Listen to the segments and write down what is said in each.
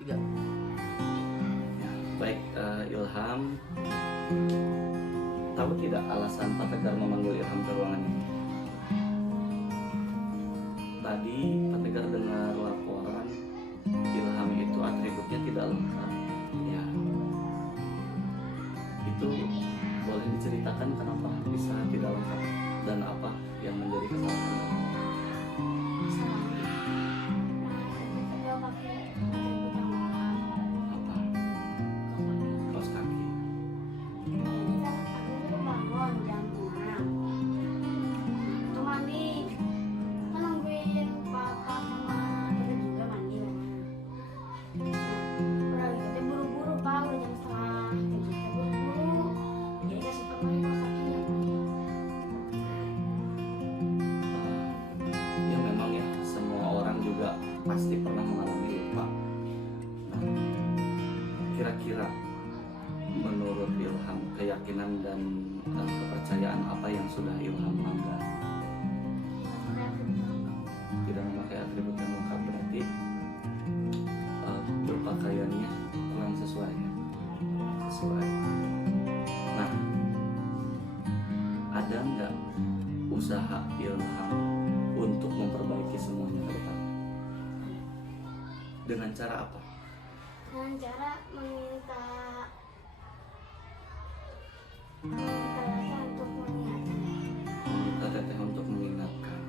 Tiga. Ya, baik, Ilham, tahu tidak alasan Pak Tegar memanggil Ilham ke ruangan ini? Tadi Pak Tegar dengar laporan Ilham itu atributnya tidak lengkap. Ya, itu boleh diceritakan kenapa bisa tidak lengkap dan apa yang menjadi kesalahan? Apa? Kaos kaki. Ya memang ya, semua orang juga pasti pernah mengalami lupa. Nah, kira-kira menurut Ilham, keyakinan dan kepercayaan apa yang sudah Ilham langgar? Tidak memakai atribut yang lengkap, berarti berpakaiannya kurang sesuai ya? Sesuai. Nah, ada nggak usaha Ilham untuk memperbaiki semuanya ke depan? Dengan cara apa? Dengan cara meminta untuk mengingatkan. Meminta teteh untuk mengingatkan.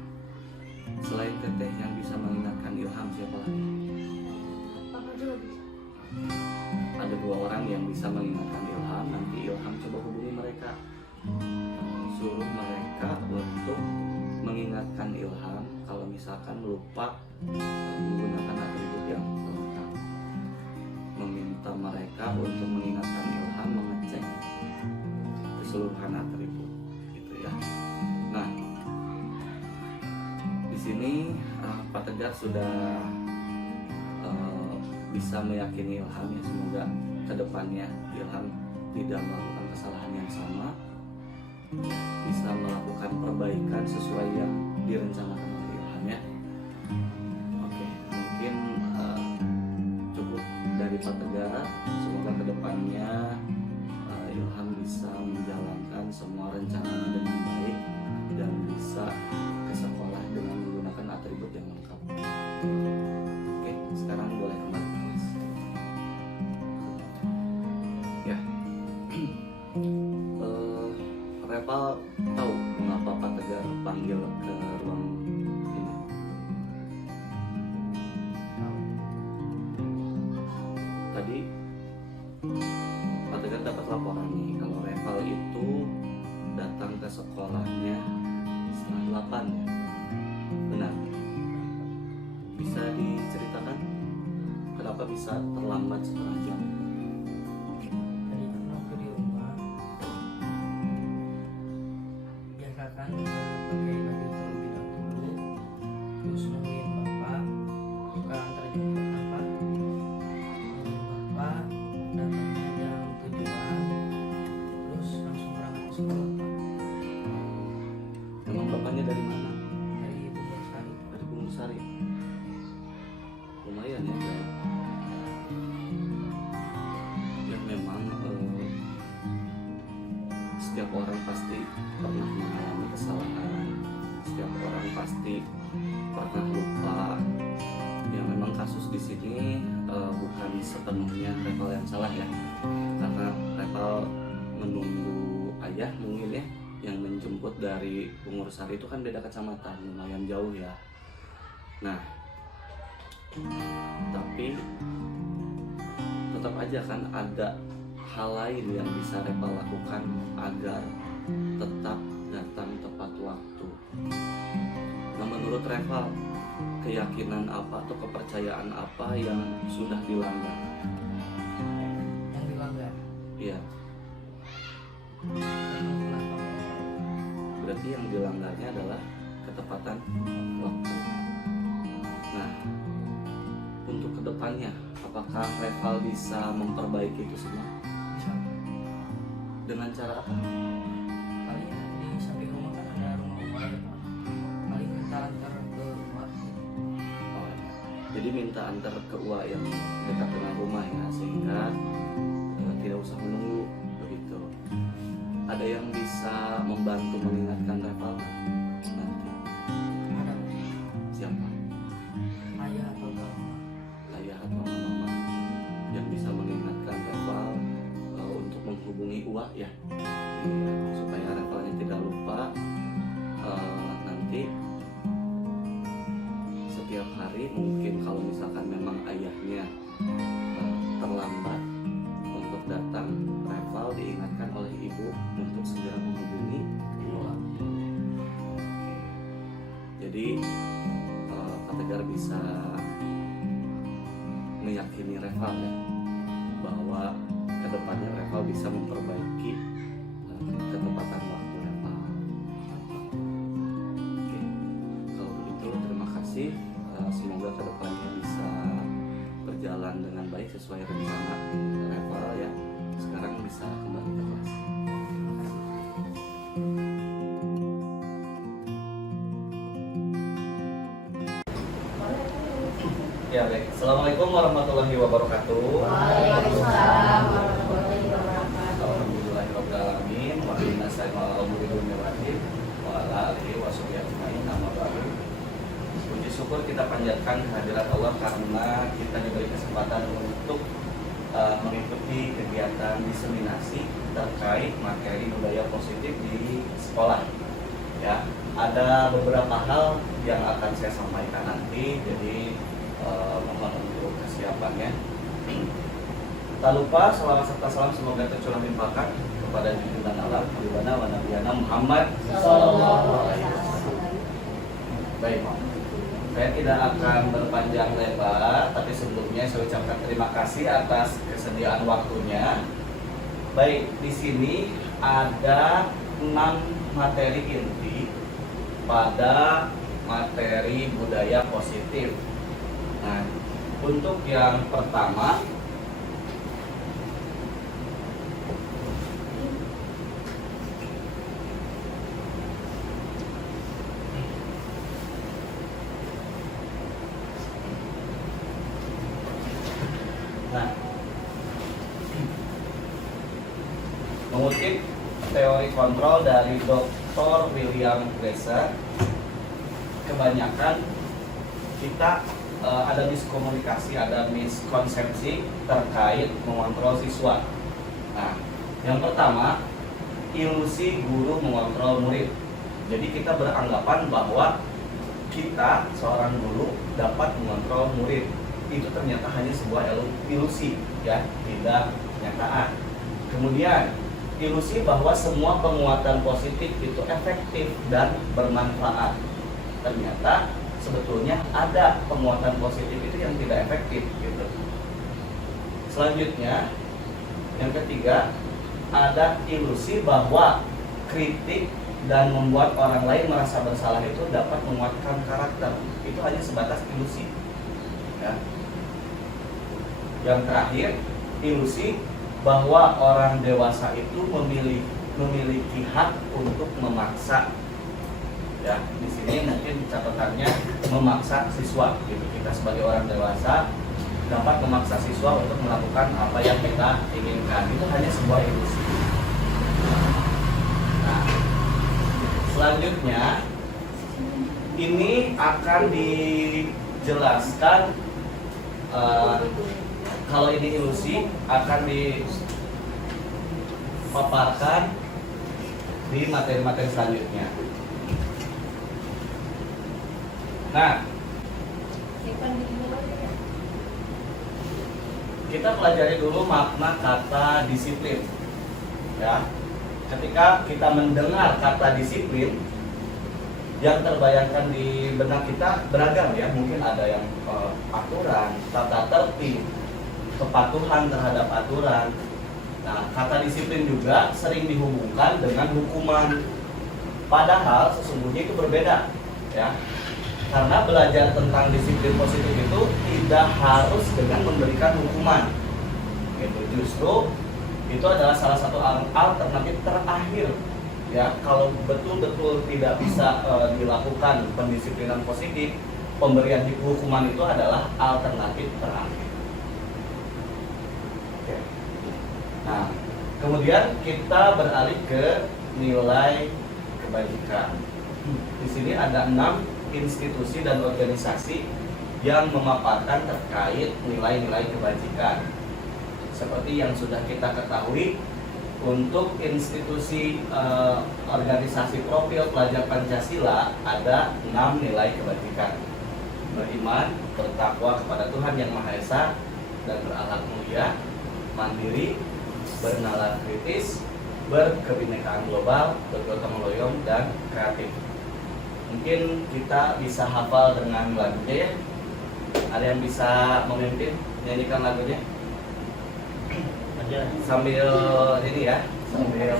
Selain teteh yang bisa mengingatkan Ilham, siapa lagi? Papa juga bisa. Ada dua orang yang bisa mengingatkan Ilham. Nanti Ilham coba hubungi mereka, suruh mereka untuk mengingatkan Ilham kalau misalkan lupa menggunakan atribut yang lengkap. Meminta mereka untuk mengingatkan Ilham mengecek keseluruhan atribut, gitu ya. Nah, di sini Pak Tegar sudah bisa meyakini Ilham ya, semoga kedepannya Ilham tidak melakukan kesalahan yang sama, bisa melakukan perbaikan sesuai yang direncanakan oleh Ilham ya. Oke, mungkin cukup dari Pak Tegar. Semoga kedepannya Ilham bisa menjalankan semua rencananya dengan baik dan bisa ke sekolah dengan menggunakan atribut yang lengkap. Oke, sekarang boleh kembali ke kelas. Ya. Reval tahu mengapa Pak Tegar panggil ke ruang ini? Tadi Pak Tegar dapat laporan nih kalau Reval itu datang ke sekolahnya setengah 8 ya. Benar? Bisa diceritakan kenapa bisa terlambat setengah jam? Tadi kan waktu di rumah biasakan pakai baju terlebih dahulu, terus nungguin bapak suka antar jemput bapak. Bapak datangnya jam 7-an, terus langsung berangkat ke sekolah Pak. Memang bapaknya dari mana? Dari Bundarsari. Dari Bundarsari. Lumayan ya, Bro. Ya memang setiap orang pasti pernah mengalami kesalahan, setiap orang pasti pernah lupa, sepenuhnya Reval yang salah ya, karena Reval menunggu ayah mungkin ya yang menjemput dari Pungurusari itu kan beda kecamatan, lumayan jauh ya. Nah tapi tetap aja kan ada hal lain yang bisa Reval lakukan agar tetap datang tepat waktu. Nah menurut Reval, keyakinan apa atau kepercayaan apa yang sudah dilanggar? Yang dilanggar. Iya, Kenapa? berarti yang dilanggarnya adalah ketepatan waktu. Nah, untuk kedepannya, apakah Reval bisa memperbaiki itu semua? Bisa. Dengan cara apa? Paling di samping rumah kan ada rumah uang ya, Pak. Paling kita antar ke rumah. Oh, iya. Jadi minta antar ke UA yang dekat dengan rumah ya, sehingga tidak usah menunggu begitu. Ada yang bisa membantu mengingatkan Reval nanti? Ada Siapa? ayah atau mama. Ayah atau mama yang bisa mengingatkan Reval untuk menghubungi UA ya, iya, supaya Revalnya tidak lupa. Nanti setiap hari mungkin kalau misalkan memang ayahnya terlambat untuk datang, Reval diingatkan oleh ibu untuk segera menghubungi UA. Jadi Pak Tegar bisa meyakini Reval ya, bahwa kedepannya Reval bisa memperbaiki ketepatan waktu Reval. Oke, kalau begitu terima kasih. Semoga kedepannya bisa berjalan dengan baik sesuai rencana Reval ya. Sekarang bisa kembali ke kelas. Ya baik. Assalamualaikum warahmatullahi wabarakatuh. Waalaikumsalam warahmatullahi wabarakatuh. Alhamdulillahirabbil alamin. Wa inna sallallahu alaihi wa ala alihi wa sahbihi ajmain. Amma ba'du. Puji syukur kita panjatkan kehadirat Allah karena kita diberi kesempatan untuk mengikuti kegiatan diseminasi terkait materi budaya positif di sekolah. Ya, ada beberapa hal yang akan saya sampaikan nanti. Jadi mohon untuk kesiapannya. Tak lupa selawat serta salam semoga tercurah limpahkan kepada junjungan Allah Habibana wa Nabiyana Muhammad sallallahu alaihi wasallam. Baik, saya tidak akan berpanjang lebar, tapi sebelumnya saya ucapkan terima kasih atas kesediaan waktunya. Baik, di sini ada 6 materi inti pada materi budaya positif. Nah, untuk yang pertama mengutip teori kontrol dari Dr. William Glasser, kebanyakan kita ada miskomunikasi, ada miskonsepsi terkait mengontrol siswa. Nah, yang pertama, ilusi guru mengontrol murid. Jadi kita beranggapan bahwa kita seorang guru dapat mengontrol murid. Itu ternyata hanya sebuah ilusi, ya, tidak kenyataan. Kemudian ilusi bahwa semua penguatan positif itu efektif dan bermanfaat. Ternyata sebetulnya ada penguatan positif itu yang tidak efektif gitu. Selanjutnya, yang ketiga, ada ilusi bahwa kritik dan membuat orang lain merasa bersalah itu dapat menguatkan karakter. Itu hanya sebatas ilusi, ya. Yang terakhir, ilusi bahwa orang dewasa itu memiliki hak untuk memaksa. Ya, di sini mungkin catatannya memaksa siswa gitu. Kita sebagai orang dewasa dapat memaksa siswa untuk melakukan apa yang kita inginkan. Itu hanya sebuah ilusi. Nah, selanjutnya ini akan dijelaskan kalau ini ilusi akan dipaparkan di materi-materi selanjutnya. Nah, kita pelajari dulu makna kata disiplin. Ya, ketika kita mendengar kata disiplin, yang terbayangkan di benak kita beragam ya. Mungkin ada yang aturan, tata tertib, kepatuhan terhadap aturan. Nah, kata disiplin juga sering dihubungkan dengan hukuman. Padahal sesungguhnya itu berbeda, ya. Karena belajar tentang disiplin positif itu tidak harus dengan memberikan hukuman. Gitu. Justru itu adalah salah satu alternatif terakhir. Ya, kalau betul-betul tidak bisa dilakukan pendisiplinan positif, pemberian hukuman itu adalah alternatif terakhir. Oke. Nah, kemudian kita beralih ke nilai kebajikan. Di sini ada 6 institusi dan organisasi yang memaparkan terkait nilai-nilai kebajikan. Seperti yang sudah kita ketahui, untuk institusi organisasi profil pelajar Pancasila ada 6 nilai kebajikan. Beriman, bertakwa kepada Tuhan Yang Maha Esa dan berakhlak mulia, mandiri, bernalar kritis, berkebinekaan global, bergotong royong, dan kreatif. Mungkin kita bisa hafal dengan lagunya ya. Ada yang bisa memimpin nyanyikan lagunya? Sambil ini ya, sambil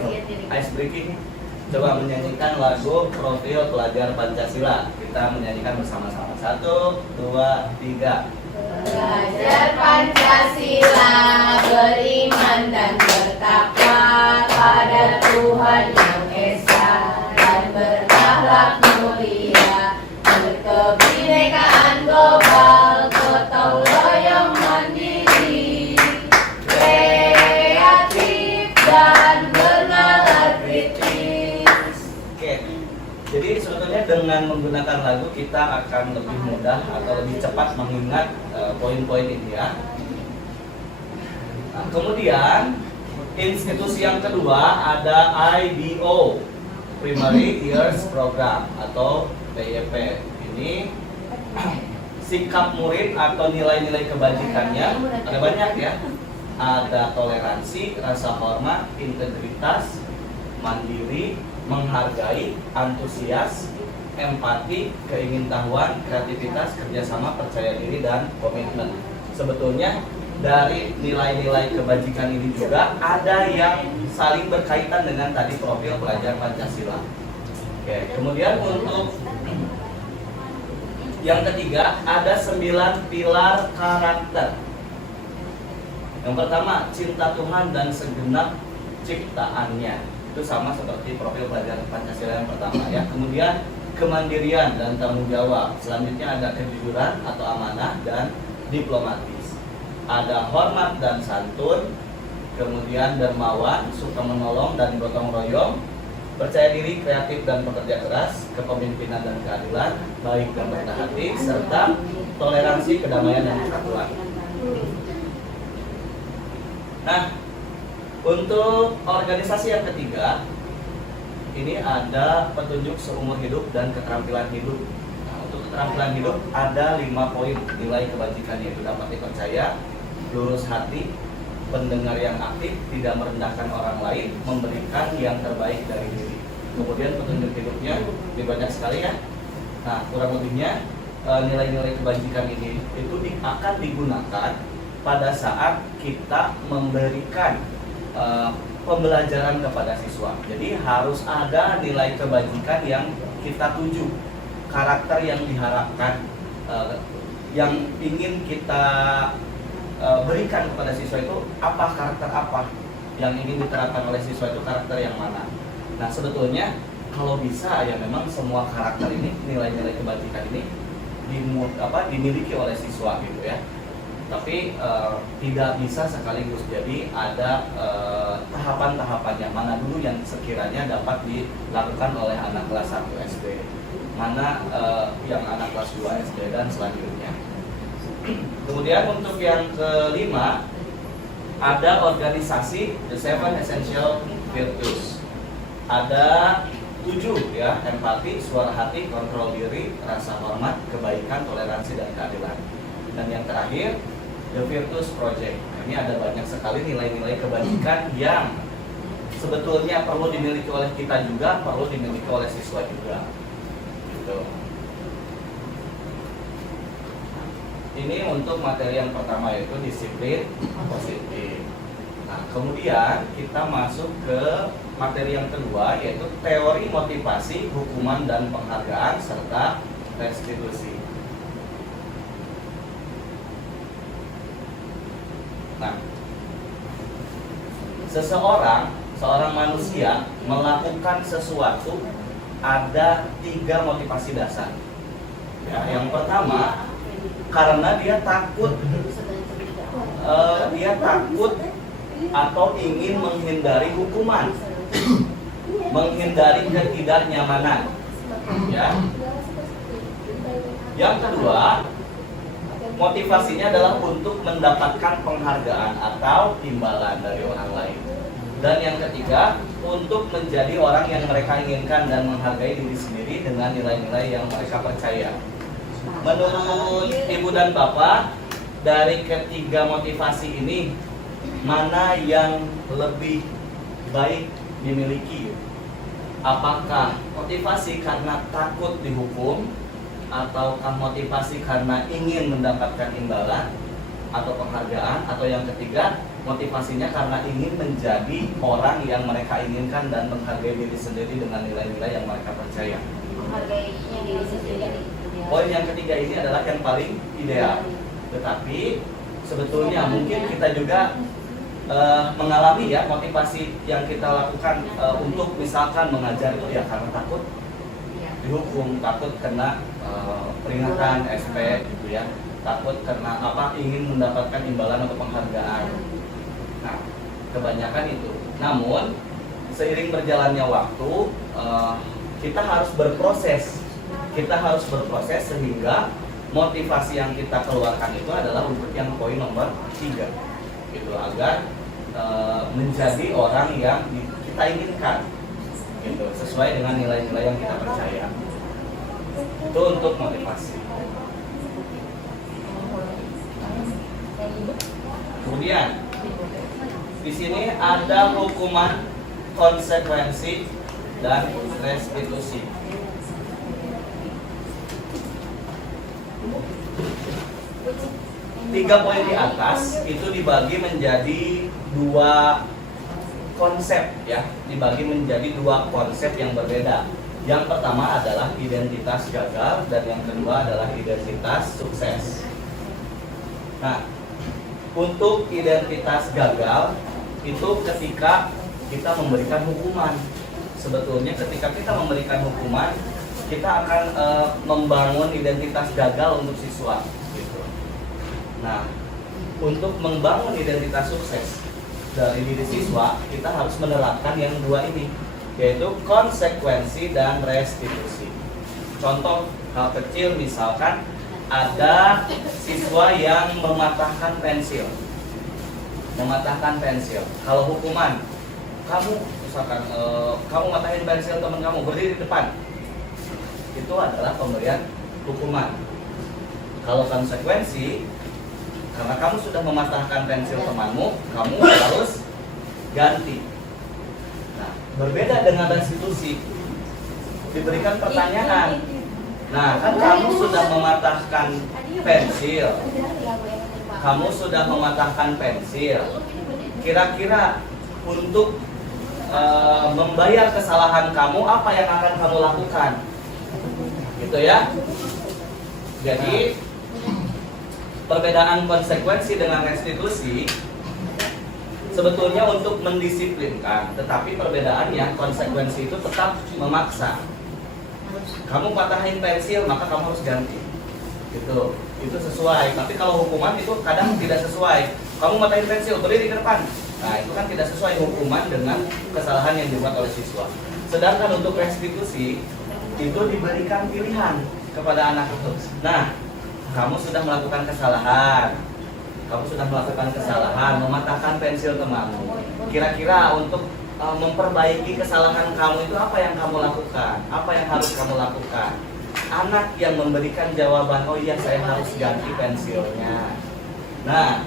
ice breaking, coba menyanyikan lagu profil pelajar Pancasila. Kita menyanyikan bersama-sama. 1, 2, 3. Belajar Pancasila, beriman dan bertakwa pada Tuhan Yang Esa dan berakhlak mulia, berkebinekaan global, gotong royong mandiri, kreatif dan bernalar kritis. Oke. Jadi sebetulnya dengan menggunakan lagu kita akan lebih mudah atau lebih cepat mengingat poin-poin ini ya. Nah, kemudian institusi yang kedua ada IBO, Primary Years Program atau PYP. Ini sikap murid atau nilai-nilai kebajikannya ada banyak ya. Ada toleransi, rasa hormat, integritas, mandiri, menghargai, antusias, empati, keingintahuan, kreativitas, kerjasama, percaya diri, dan komitmen. Sebetulnya dari nilai-nilai kebajikan ini juga ada yang saling berkaitan dengan tadi profil pelajar Pancasila. Oke, kemudian untuk yang ketiga ada 9 pilar karakter. Yang pertama, cinta Tuhan dan segenap ciptaannya. Itu sama seperti profil pelajar Pancasila yang pertama ya. Kemudian kemandirian dan tanggung jawab. Selanjutnya ada kejujuran atau amanah dan diplomatis. Ada hormat dan santun. Kemudian dermawan, suka menolong dan gotong royong. Percaya diri, kreatif dan pekerja keras. Kepemimpinan dan keadilan, baik dan rendah hati, serta toleransi, kedamaian dan persatuan. Nah, untuk organisasi yang ketiga, ini ada petunjuk seumur hidup dan keterampilan hidup. Nah, untuk keterampilan hidup ada 5 poin nilai kebajikan, yaitu dapat dipercaya, lurus hati, pendengar yang aktif, tidak merendahkan orang lain, memberikan yang terbaik dari diri. Kemudian petunjuk hidupnya lebih banyak sekali ya. Nah, kurang lebihnya nilai-nilai kebajikan ini itu akan digunakan pada saat kita memberikan pembelajaran kepada siswa. Jadi harus ada nilai kebajikan yang kita tuju, karakter yang diharapkan, yang ingin kita berikan kepada siswa itu apa, karakter apa yang ingin diterapkan oleh siswa itu, karakter yang mana. Nah, sebetulnya kalau bisa ya memang semua karakter ini, nilai-nilai kebajikan ini dimiliki oleh siswa gitu ya. Tapi tidak bisa sekaligus, jadi ada tahapan-tahapannya. Mana dulu yang sekiranya dapat dilakukan oleh anak kelas 1 SD, mana yang anak kelas 2 SD dan selanjutnya. Kemudian untuk yang kelima ada organisasi, the 7 essential virtues. Ada 7 ya, empati, suara hati, kontrol diri, rasa hormat, kebaikan, toleransi, dan keadilan. Dan yang terakhir, the virtues project. Ini ada banyak sekali nilai-nilai kebajikan yang sebetulnya perlu dimiliki oleh kita juga, perlu dimiliki oleh siswa juga. Gitu. Ini untuk materi yang pertama, yaitu disiplin positif. Nah, kemudian kita masuk ke materi yang kedua, yaitu teori motivasi, hukuman dan penghargaan serta restitusi. Nah, seorang manusia melakukan sesuatu ada 3 motivasi dasar. Ya, yang pertama karena dia takut atau ingin menghindari hukuman, menghindari ketidaknyamanan. Ya. Yang kedua, motivasinya adalah untuk mendapatkan penghargaan atau imbalan dari orang lain. Dan yang ketiga, untuk menjadi orang yang mereka inginkan dan menghargai diri sendiri dengan nilai-nilai yang mereka percaya. Menurut Ibu dan Bapak, dari ketiga motivasi ini, mana yang lebih baik dimiliki? Apakah motivasi karena takut dihukum, ataukah motivasi karena ingin mendapatkan imbalan atau penghargaan, atau yang ketiga, motivasinya karena ingin menjadi orang yang mereka inginkan dan menghargai diri sendiri dengan nilai-nilai yang mereka percaya? Menghargainya diri sendiri. Poin yang ketiga ini adalah yang paling ideal. Tetapi sebetulnya mungkin kita juga mengalami ya motivasi yang kita lakukan untuk misalkan mengajar itu ya karena takut dihukum, takut kena peringatan SP gitu ya, takut karena ingin mendapatkan imbalan atau penghargaan. Nah, kebanyakan itu. Namun seiring berjalannya waktu kita harus berproses. Kita harus berproses sehingga motivasi yang kita keluarkan itu adalah untuk yang poin nomor 3, gitu, agar menjadi orang yang kita inginkan, gitu, sesuai dengan nilai-nilai yang kita percaya. Itu untuk motivasi. Kemudian di sini ada hukuman, konsekuensi, dan restitusi. Tiga poin di atas itu dibagi menjadi 2 konsep ya, dibagi menjadi 2 konsep yang berbeda. Yang pertama adalah identitas gagal dan yang kedua adalah identitas sukses. Nah, untuk identitas gagal itu ketika kita memberikan hukuman. Sebetulnya ketika kita memberikan hukuman, kita akan membangun identitas gagal untuk siswa. Nah, untuk membangun identitas sukses dari diri siswa, kita harus menerapkan yang 2 ini, yaitu konsekuensi dan restitusi. Contoh hal kecil, misalkan ada siswa yang mematahkan pensil. Kalau hukuman, kamu misalkan kamu matahin pensil teman kamu, berdiri di depan, itu adalah pemberian hukuman. Kalau konsekuensi, karena kamu sudah mematahkan pensil temanmu, kamu harus ganti. Nah, berbeda dengan restitusi. Diberikan pertanyaan. Nah, kan kamu sudah mematahkan pensil. Kira-kira untuk membayar kesalahan kamu, apa yang akan kamu lakukan? Gitu ya. Jadi perbedaan konsekuensi dengan restitusi sebetulnya untuk mendisiplinkan, tetapi perbedaannya konsekuensi itu tetap memaksa. Kamu patahin pensil, maka kamu harus ganti. Gitu. Itu sesuai. Tapi kalau hukuman itu kadang tidak sesuai. Kamu matahin pensil, berdiri di depan. Nah, itu kan tidak sesuai hukuman dengan kesalahan yang dibuat oleh siswa. Sedangkan untuk restitusi itu diberikan pilihan kepada anak itu. Nah, kamu sudah melakukan kesalahan. Kamu sudah melakukan kesalahan, mematahkan pensil temanmu. Kira-kira untuk memperbaiki kesalahan kamu itu apa yang kamu lakukan? Apa yang harus kamu lakukan? Anak yang memberikan jawaban, oh iya saya harus ganti pensilnya. Nah,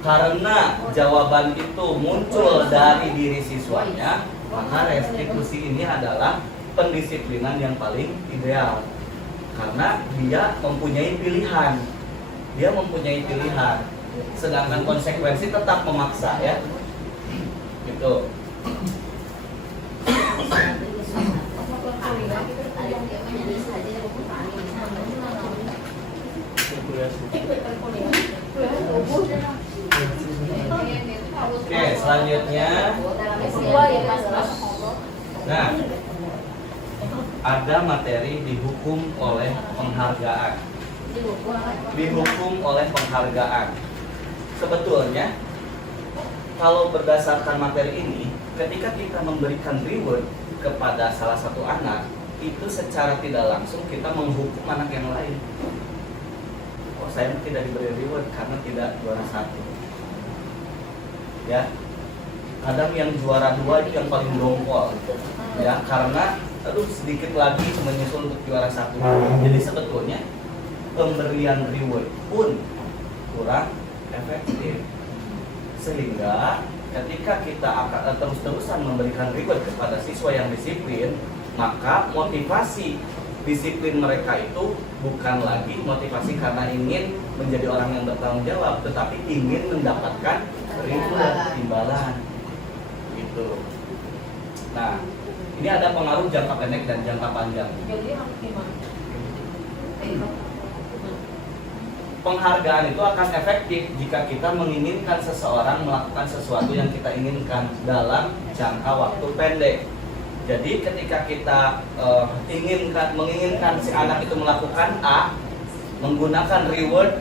karena jawaban itu muncul dari diri siswanya, maka restitusi ini adalah pendisiplinan yang paling ideal. Karena dia mempunyai pilihan. Dia mempunyai pilihan. Sedangkan konsekuensi tetap memaksa ya. Gitu. Oke, selanjutnya. Nah, ada materi dihukum oleh penghargaan. Dihukum oleh penghargaan. Sebetulnya kalau berdasarkan materi ini, ketika kita memberikan reward kepada salah satu anak, itu secara tidak langsung kita menghukum anak yang lain. Oh, saya tidak diberi reward karena tidak juara 1. Ya, kadang yang juara 2 itu yang paling dongkol. Ya, karena sedikit lagi menyusul untuk juara 1. Jadi sebetulnya pemberian reward pun kurang efektif. Sehingga ketika kita akan terus-terusan memberikan reward kepada siswa yang disiplin, maka motivasi disiplin mereka itu bukan lagi motivasi karena ingin menjadi orang yang bertanggung jawab, tetapi ingin mendapatkan reward, imbalan gitu. Nah, ini ada pengaruh jangka pendek dan jangka panjang. Penghargaan itu akan efektif jika kita menginginkan seseorang melakukan sesuatu yang kita inginkan dalam jangka waktu pendek. Jadi ketika kita menginginkan si anak itu melakukan A, menggunakan reward,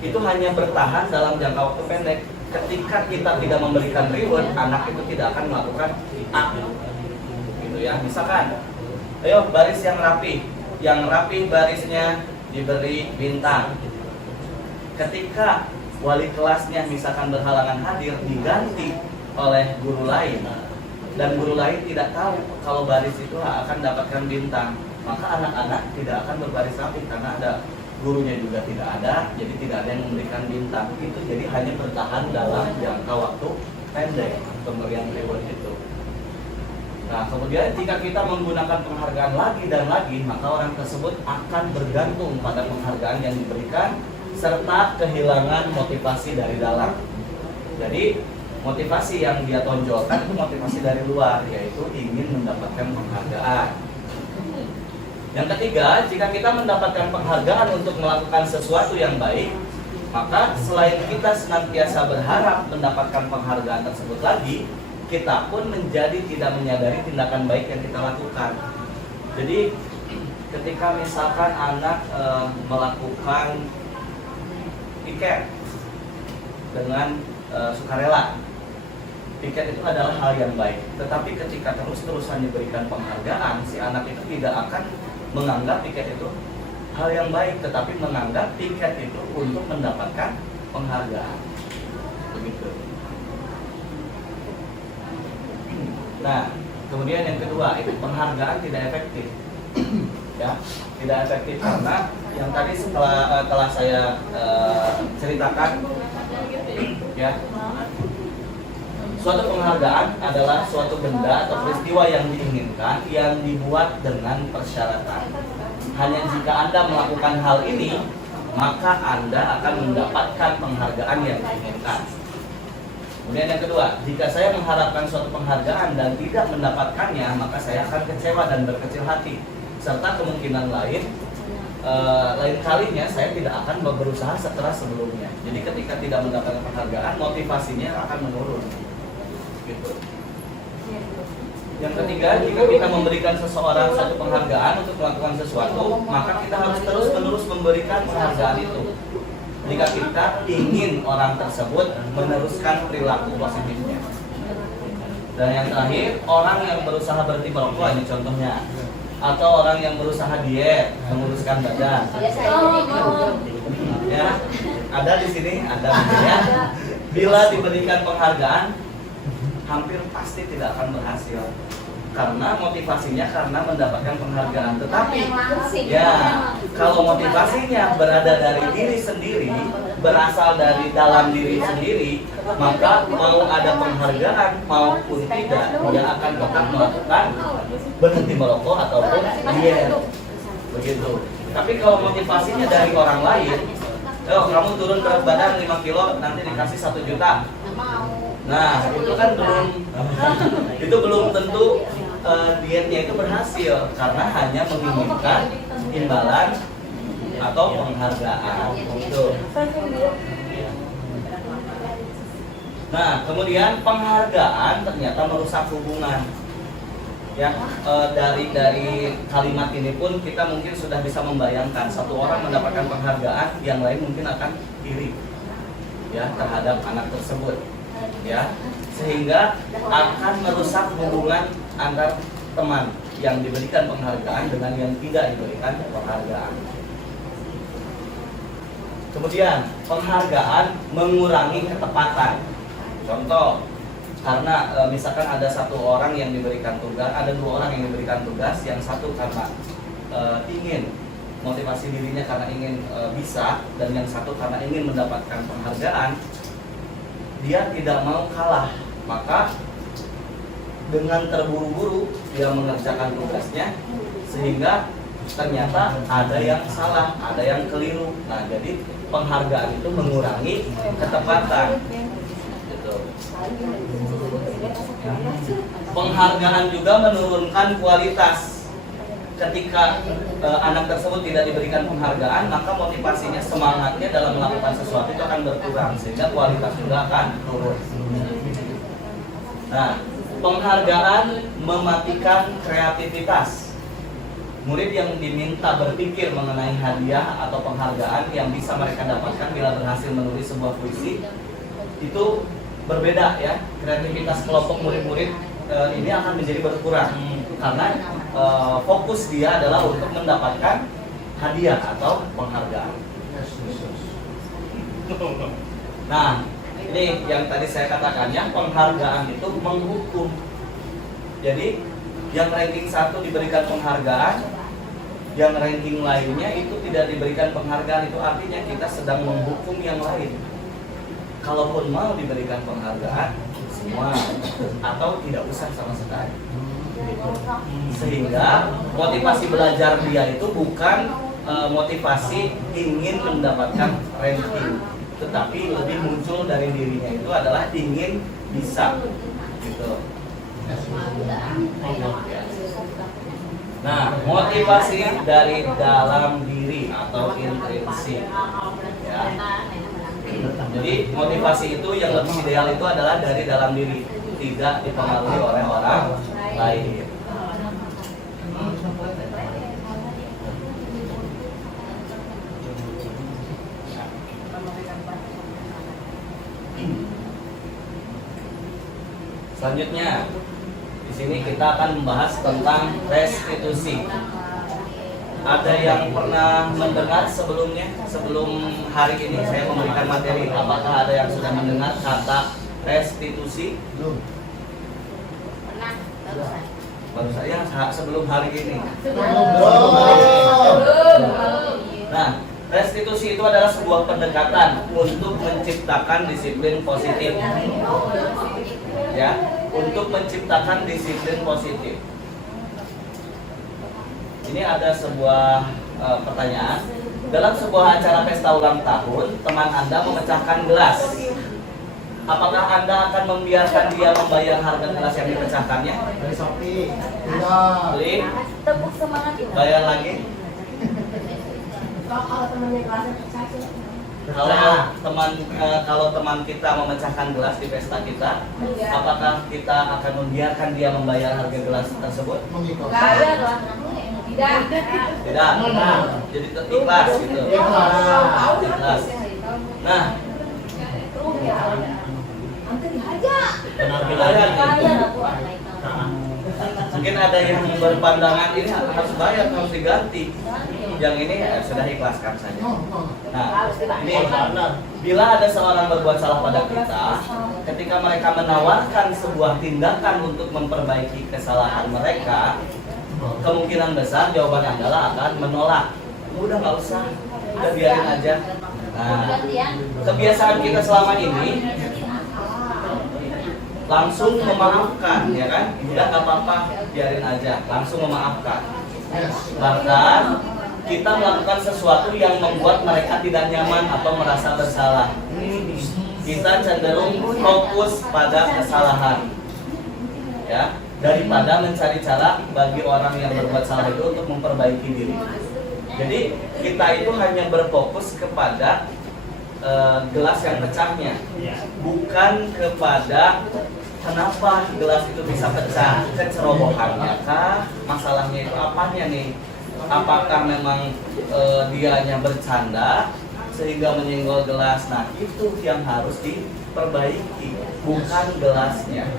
itu hanya bertahan dalam jangka waktu pendek. Ketika kita tidak memberikan reward, anak itu tidak akan melakukan A. Gitu ya. Misalkan, ayo baris yang rapi barisnya diberi bintang. Ketika wali kelasnya misalkan berhalangan hadir, diganti oleh guru lain, dan guru lain tidak tahu kalau baris itu akan dapatkan bintang, maka anak-anak tidak akan berbaris rapi karena ada gurunya juga tidak ada, jadi tidak ada yang memberikan bintang. Itu jadi hanya bertahan dalam jangka waktu pendek pemberian reward itu. Nah, kemudian jika kita menggunakan penghargaan lagi dan lagi, maka orang tersebut akan bergantung pada penghargaan yang diberikan serta kehilangan motivasi dari dalam. Jadi motivasi yang dia tonjolkan itu motivasi dari luar, yaitu ingin mendapatkan penghargaan. Yang ketiga, jika kita mendapatkan penghargaan untuk melakukan sesuatu yang baik, maka selain kita senantiasa berharap mendapatkan penghargaan tersebut lagi, kita pun menjadi tidak menyadari tindakan baik yang kita lakukan. Jadi ketika misalkan anak melakukan piket dengan sukarela, piket itu adalah hal yang baik. Tetapi ketika terus-terusan diberikan penghargaan, si anak itu tidak akan menganggap piket itu hal yang baik, tetapi menganggap piket itu untuk mendapatkan penghargaan. Begitu. Nah, kemudian yang kedua, itu penghargaan tidak efektif. Ya, tidak efektif karena yang tadi telah saya ceritakan, ya, suatu penghargaan adalah suatu benda atau peristiwa yang diinginkan yang dibuat dengan persyaratan. Hanya jika Anda melakukan hal ini, maka Anda akan mendapatkan penghargaan yang diinginkan. Kemudian yang kedua, jika saya mengharapkan suatu penghargaan dan tidak mendapatkannya, maka saya akan kecewa dan berkecil hati. Serta kemungkinan lain kalinya saya tidak akan berusaha sekeras sebelumnya. Jadi ketika tidak mendapatkan penghargaan, motivasinya akan menurun. Gitu. Yang ketiga, jika kita memberikan seseorang satu penghargaan untuk melakukan sesuatu, maka kita harus terus-menerus memberikan penghargaan itu. Jika kita ingin orang tersebut meneruskan perilaku positifnya. Dan yang terakhir, orang yang berusaha berhenti merokok, ini contohnya. atau orang yang berusaha diet, menguruskan badan. Ya, ada di sini, ada ya. Bila diberikan penghargaan, hampir pasti tidak akan berhasil. Karena motivasinya karena mendapatkan penghargaan. Tetapi ya, kalau motivasinya berada dari diri sendiri, berasal dari dalam diri sendiri, maka mau ada penghargaan maupun tidak, dia akan tetap melakukan berhenti merokok ataupun diet. Begitu. Tapi kalau motivasinya dari orang lain, oh, kamu turun berat badan 5 kilo, nanti dikasih 1 juta. Nah, itu kan belum tentu dietnya itu berhasil karena hanya menginginkan imbalan atau penghargaan. Gitu. Nah, kemudian penghargaan ternyata merusak hubungan. Ya, dari kalimat ini pun kita mungkin sudah bisa membayangkan satu orang mendapatkan penghargaan, yang lain mungkin akan iri ya terhadap anak tersebut, ya, sehingga akan merusak hubungan antar teman yang diberikan penghargaan dengan yang tidak diberikan penghargaan. Kemudian penghargaan mengurangi ketepatan. Contoh, karena misalkan ada satu orang yang diberikan tugas, ada 2 orang yang diberikan tugas, yang satu karena ingin motivasi dirinya karena ingin bisa, dan yang satu karena ingin mendapatkan penghargaan, dia tidak mau kalah, maka dengan terburu-buru dia mengerjakan tugasnya sehingga ternyata ada yang salah, ada yang keliru. Nah, jadi penghargaan itu mengurangi ketepatan. Penghargaan juga menurunkan kualitas. Ketika anak tersebut tidak diberikan penghargaan, maka motivasinya, semangatnya dalam melakukan sesuatu itu akan berkurang, sehingga kualitas juga akan turun. Nah, penghargaan mematikan kreativitas. Murid yang diminta berpikir mengenai hadiah atau penghargaan yang bisa mereka dapatkan bila berhasil menulis sebuah puisi, itu berbeda ya. Kreativitas kelompok murid-murid ini akan menjadi berkurang karena fokus dia adalah untuk mendapatkan hadiah atau penghargaan. Nah, ini yang tadi saya katakan ya, penghargaan itu menghukum. Jadi yang ranking 1 diberikan penghargaan, yang ranking lainnya itu tidak diberikan penghargaan, itu artinya kita sedang menghukum yang lain. Kalaupun mau diberikan penghargaan, semua atau tidak usah sama sekali. Sehingga motivasi belajar dia itu bukan motivasi ingin mendapatkan ranking, tetapi lebih muncul dari dirinya itu adalah ingin bisa, gitu. Nah, motivasi dari dalam diri atau intrinsik, ya. Jadi motivasi itu yang lebih ideal itu adalah dari dalam diri, tidak dipengaruhi oleh orang lain. Selanjutnya, di sini kita akan membahas tentang restitusi. Ada yang pernah mendengar sebelumnya, sebelum hari ini saya memberikan materi, apakah ada yang sudah mendengar kata restitusi? Belum. Pernah, Baru saya sebelum hari ini. Nah, restitusi itu adalah sebuah pendekatan untuk menciptakan disiplin positif. Ya, untuk menciptakan disiplin positif. Ini ada sebuah pertanyaan. Dalam sebuah acara pesta ulang tahun, teman Anda memecahkan gelas. Apakah Anda akan membiarkan dia membayar harga gelas yang dipecahkannya? Dari Shopee. Tidak. Beli? tepuk semangat itu. Bayar lagi? Kalau temannya kelasnya pecah sih. Kalau teman kita memecahkan gelas di pesta kita, apakah kita akan membiarkan dia membayar harga gelas tersebut? Bayar lah. Tidak. Jadi ikhlas gitu. Ikhlas. Nah, Nanti dihajar. bayar. Bayar aku. Oke. Mungkin ada yang berpandangan ini harus bayar, harus diganti. Yang ini sudah ikhlaskan saja. Nah, ini bila ada seorang berbuat salah pada kita, ketika mereka menawarkan sebuah tindakan untuk memperbaiki kesalahan mereka, kemungkinan besar jawaban adalah akan menolak. Udah nggak usah, udah biarin aja. Nah, kebiasaan kita selama ini langsung memaafkan, ya kan? Udah nggak apa-apa, biarin aja, langsung memaafkan. Bahkan kita melakukan sesuatu yang membuat mereka tidak nyaman atau merasa bersalah. Kita cenderung fokus pada kesalahan, ya, daripada mencari cara bagi orang yang berbuat salah itu untuk memperbaiki diri. Jadi kita itu hanya berfokus kepada gelas yang pecahnya, bukan kepada kenapa gelas itu bisa pecah, kecerobohannya kah, masalahnya itu apanya nih? Apakah memang dianya bercanda sehingga menyinggol gelas? Nah, itu yang harus diperbaiki, bukan gelasnya.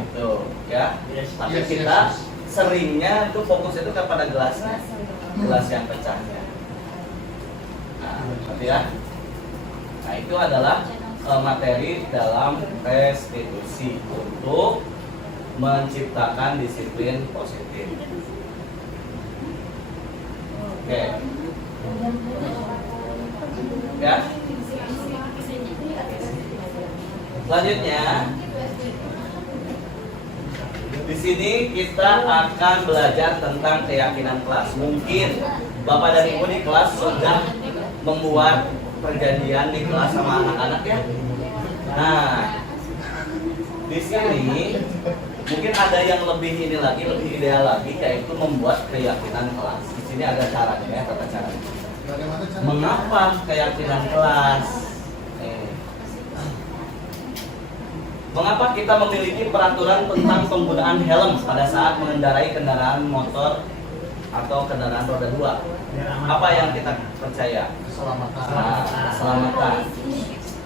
Gitu, ya. Tapi kita seringnya itu fokus itu kepada gelasnya, gelas yang pecahnya. Nah, berarti ya. Nah, itu adalah materi dalam restitusi untuk menciptakan disiplin positif. Oke. Ya. Selanjutnya, di sini kita akan belajar tentang keyakinan kelas. Mungkin Bapak dan Ibu di kelas sudah membuat perjanjian di kelas sama anak-anak ya. Nah, di sini mungkin ada yang lebih ini lagi, lebih ideal lagi, yaitu membuat keyakinan kelas. Di sini ada caranya ya, tata caranya. Mengapa keyakinan kelas? Mengapa kita memiliki peraturan tentang penggunaan helm pada saat mengendarai kendaraan motor atau kendaraan roda 2? Apa yang kita percaya? Keselamatan. Nah, keselamatan.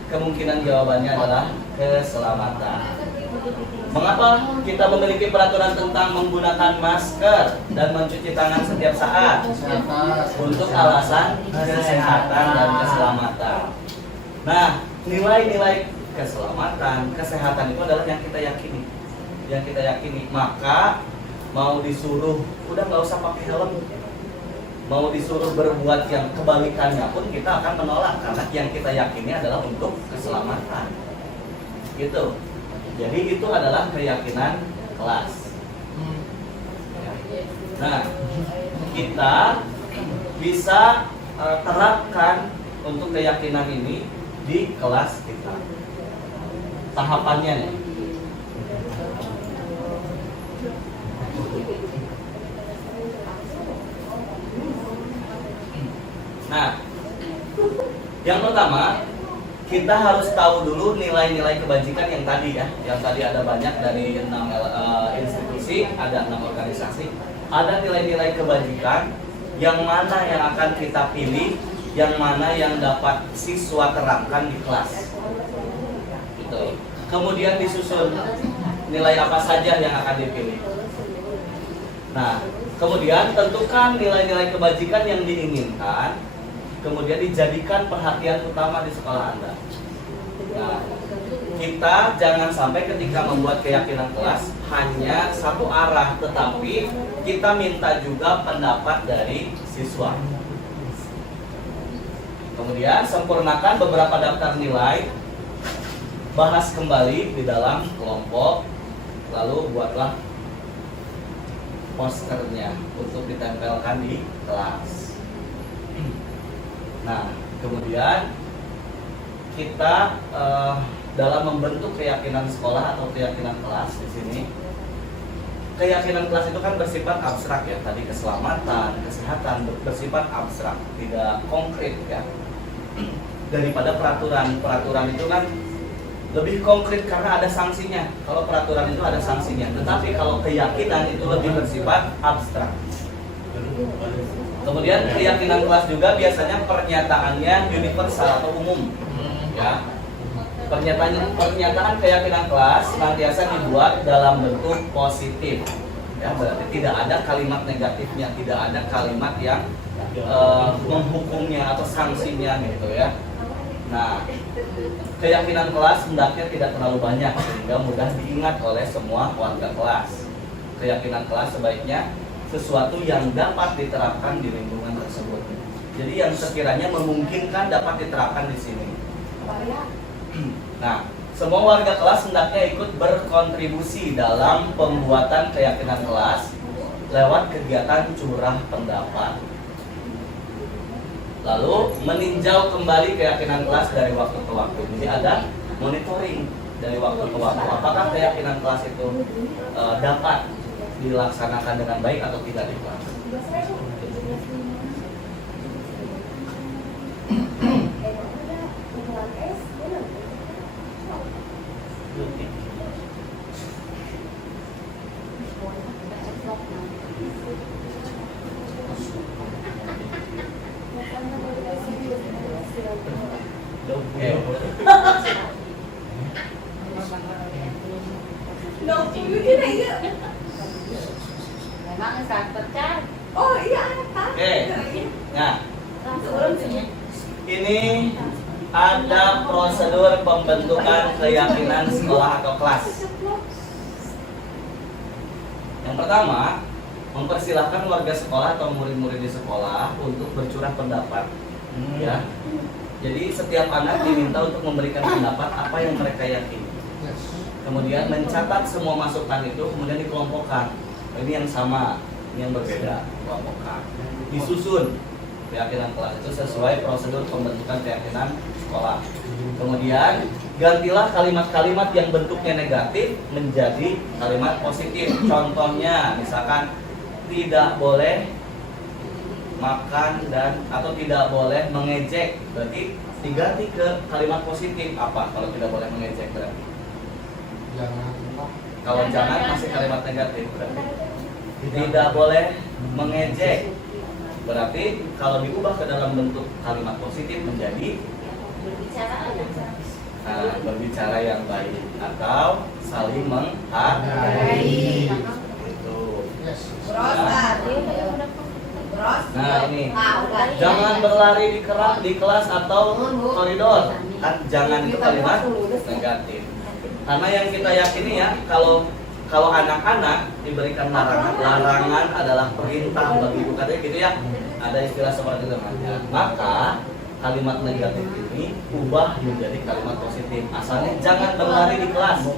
Kemungkinan jawabannya adalah keselamatan. Mengapa kita memiliki peraturan tentang menggunakan masker dan mencuci tangan setiap saat? Untuk alasan kesehatan dan keselamatan. Nah, nilai-nilai keselamatan, kesehatan itu adalah yang kita yakini. Yang kita yakini. Maka mau disuruh udah nggak usah pakai helm, mau disuruh berbuat yang kebalikannya pun kita akan menolak, karena yang kita yakini adalah untuk keselamatan. Gitu. Jadi itu adalah keyakinan kelas. Nah, kita bisa terapkan untuk keyakinan ini di kelas kita. Tahapannya nih. Nah, yang pertama kita harus tahu dulu nilai-nilai kebajikan yang tadi ya. Yang tadi ada banyak dari 6 institusi, ada 6 organisasi. Ada nilai-nilai kebajikan yang mana yang akan kita pilih, yang mana yang dapat siswa terapkan di kelas. Gitu. Kemudian disusun nilai apa saja yang akan dipilih. Nah, kemudian tentukan nilai-nilai kebajikan yang diinginkan, kemudian dijadikan perhatian utama di sekolah Anda. Nah, kita jangan sampai ketika membuat keyakinan kelas hanya satu arah, tetapi kita minta juga pendapat dari siswa. Kemudian sempurnakan beberapa daftar nilai, bahas kembali di dalam kelompok, lalu buatlah posternya untuk ditempelkan di kelas. Nah, kemudian kita dalam membentuk keyakinan sekolah atau keyakinan kelas di sini, keyakinan kelas itu kan bersifat abstrak ya. Tadi keselamatan, kesehatan bersifat abstrak, tidak konkret ya. Daripada peraturan itu kan lebih konkret karena ada sanksinya. Kalau peraturan itu ada sanksinya, tetapi kalau keyakinan itu lebih bersifat abstrak. Kemudian keyakinan kelas juga biasanya pernyataannya universal atau umum, ya. Pernyataan keyakinan kelas senantiasa dibuat dalam bentuk positif. Ya, berarti tidak ada kalimat negatifnya, tidak ada kalimat yang menghukumnya atau sanksinya gitu ya. Nah, keyakinan kelas hendaknya tidak terlalu banyak sehingga mudah diingat oleh semua warga kelas. Keyakinan kelas sebaiknya sesuatu yang dapat diterapkan di lingkungan tersebut. Jadi yang sekiranya memungkinkan dapat diterapkan di sini. Nah, semua warga kelas hendaknya ikut berkontribusi dalam pembuatan keyakinan kelas lewat kegiatan curah pendapat. Lalu meninjau kembali keyakinan kelas dari waktu ke waktu. Jadi ada monitoring dari waktu ke waktu. Apakah keyakinan kelas itu dapat dilaksanakan dengan baik atau tidak di kelas? Memang sangat kan? Oh iya, Pak. Oke. Nah, Langsung sih. ini ada prosedur pembentukan keyakinan sekolah atau kelas. Yang pertama, mempersilahkan warga sekolah atau murid-murid di sekolah untuk bercurah pendapat. Ya. Jadi setiap anak diminta untuk memberikan pendapat apa yang mereka yakini. Kemudian mencatat semua masukan itu, kemudian dikelompokkan. Ini yang sama, ini yang berbeda, dikelompokkan. Disusun keyakinan kelas itu sesuai prosedur pembentukan keyakinan sekolah. Kemudian gantilah kalimat-kalimat yang bentuknya negatif menjadi kalimat positif. Contohnya, misalkan tidak boleh makan dan atau tidak boleh mengejek, berarti diganti ke kalimat positif. Apa kalau tidak boleh mengejek berarti? Kalau jangan masih kalimat negatif berarti. Tidak boleh mengejek, berarti kalau diubah ke dalam bentuk kalimat positif menjadi berbicara yang baik atau saling menghargai. Itu. Nah ini, jangan berlari di kelas atau koridor. Kan jangan itu kalimat negatif. Karena yang kita yakini ya, kalau anak-anak diberikan larangan adalah perintah bagi ibu, katanya gitu ya. Ada istilah seperti itu namanya. Maka kalimat negatif ini ubah menjadi kalimat positif. Asalnya jangan berlari di kelas,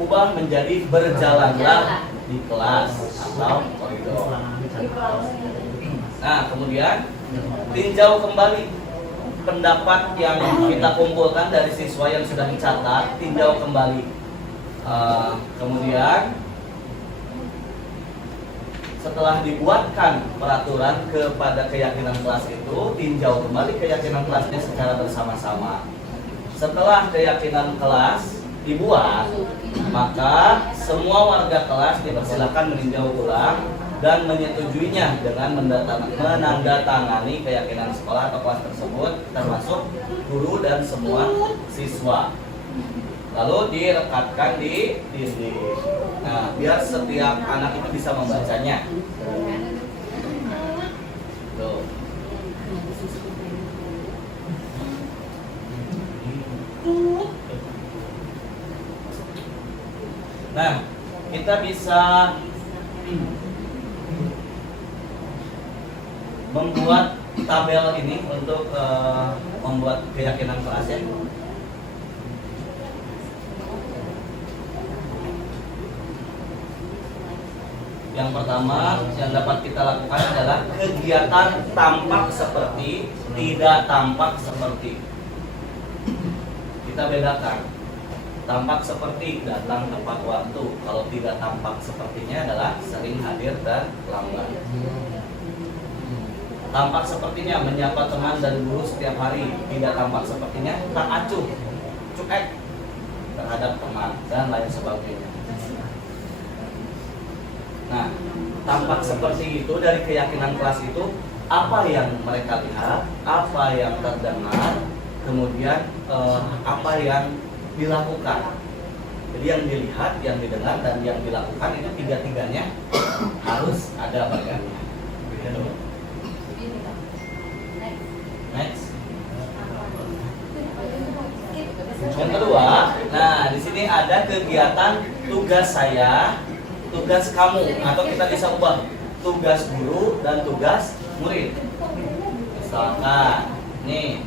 ubah menjadi berjalanlah di kelas atau koridor. Nah, kemudian tinjau kembali pendapat yang kita kumpulkan dari siswa yang sudah dicatat, tinjau kembali. Kemudian setelah dibuatkan peraturan kepada keyakinan kelas itu, tinjau kembali keyakinan kelasnya secara bersama-sama. Setelah keyakinan kelas dibuat, maka semua warga kelas dipersilakan meninjau ulang dan menyetujuinya dengan menandatangani keyakinan sekolah atau kelas tersebut, termasuk guru dan semua siswa. Lalu direkatkan di dinding. Nah, biar setiap anak itu bisa membacanya. Tuh. Nah, kita bisa membuat tabel ini untuk membuat keyakinan kelasnya. Yang pertama yang dapat kita lakukan adalah kegiatan tampak seperti, tidak tampak seperti. Kita bedakan. Tampak seperti datang tepat waktu. Kalau tidak tampak sepertinya adalah sering hadir dan lambat. Tampak sepertinya menyapa teman dan guru setiap hari. Tidak tampak sepertinya tak acuh, cuek terhadap teman dan lain sebagainya. Nah, tampak seperti itu dari keyakinan kelas itu, apa yang mereka lihat, apa yang terdengar, kemudian apa yang dilakukan. Jadi yang dilihat, yang didengar, dan yang dilakukan itu tiga-tiganya harus ada bagiannya. Gitu. Next. Yang kedua, nah di sini ada kegiatan tugas saya, tugas kamu, atau kita bisa ubah tugas guru dan tugas murid. Misalkan, nih,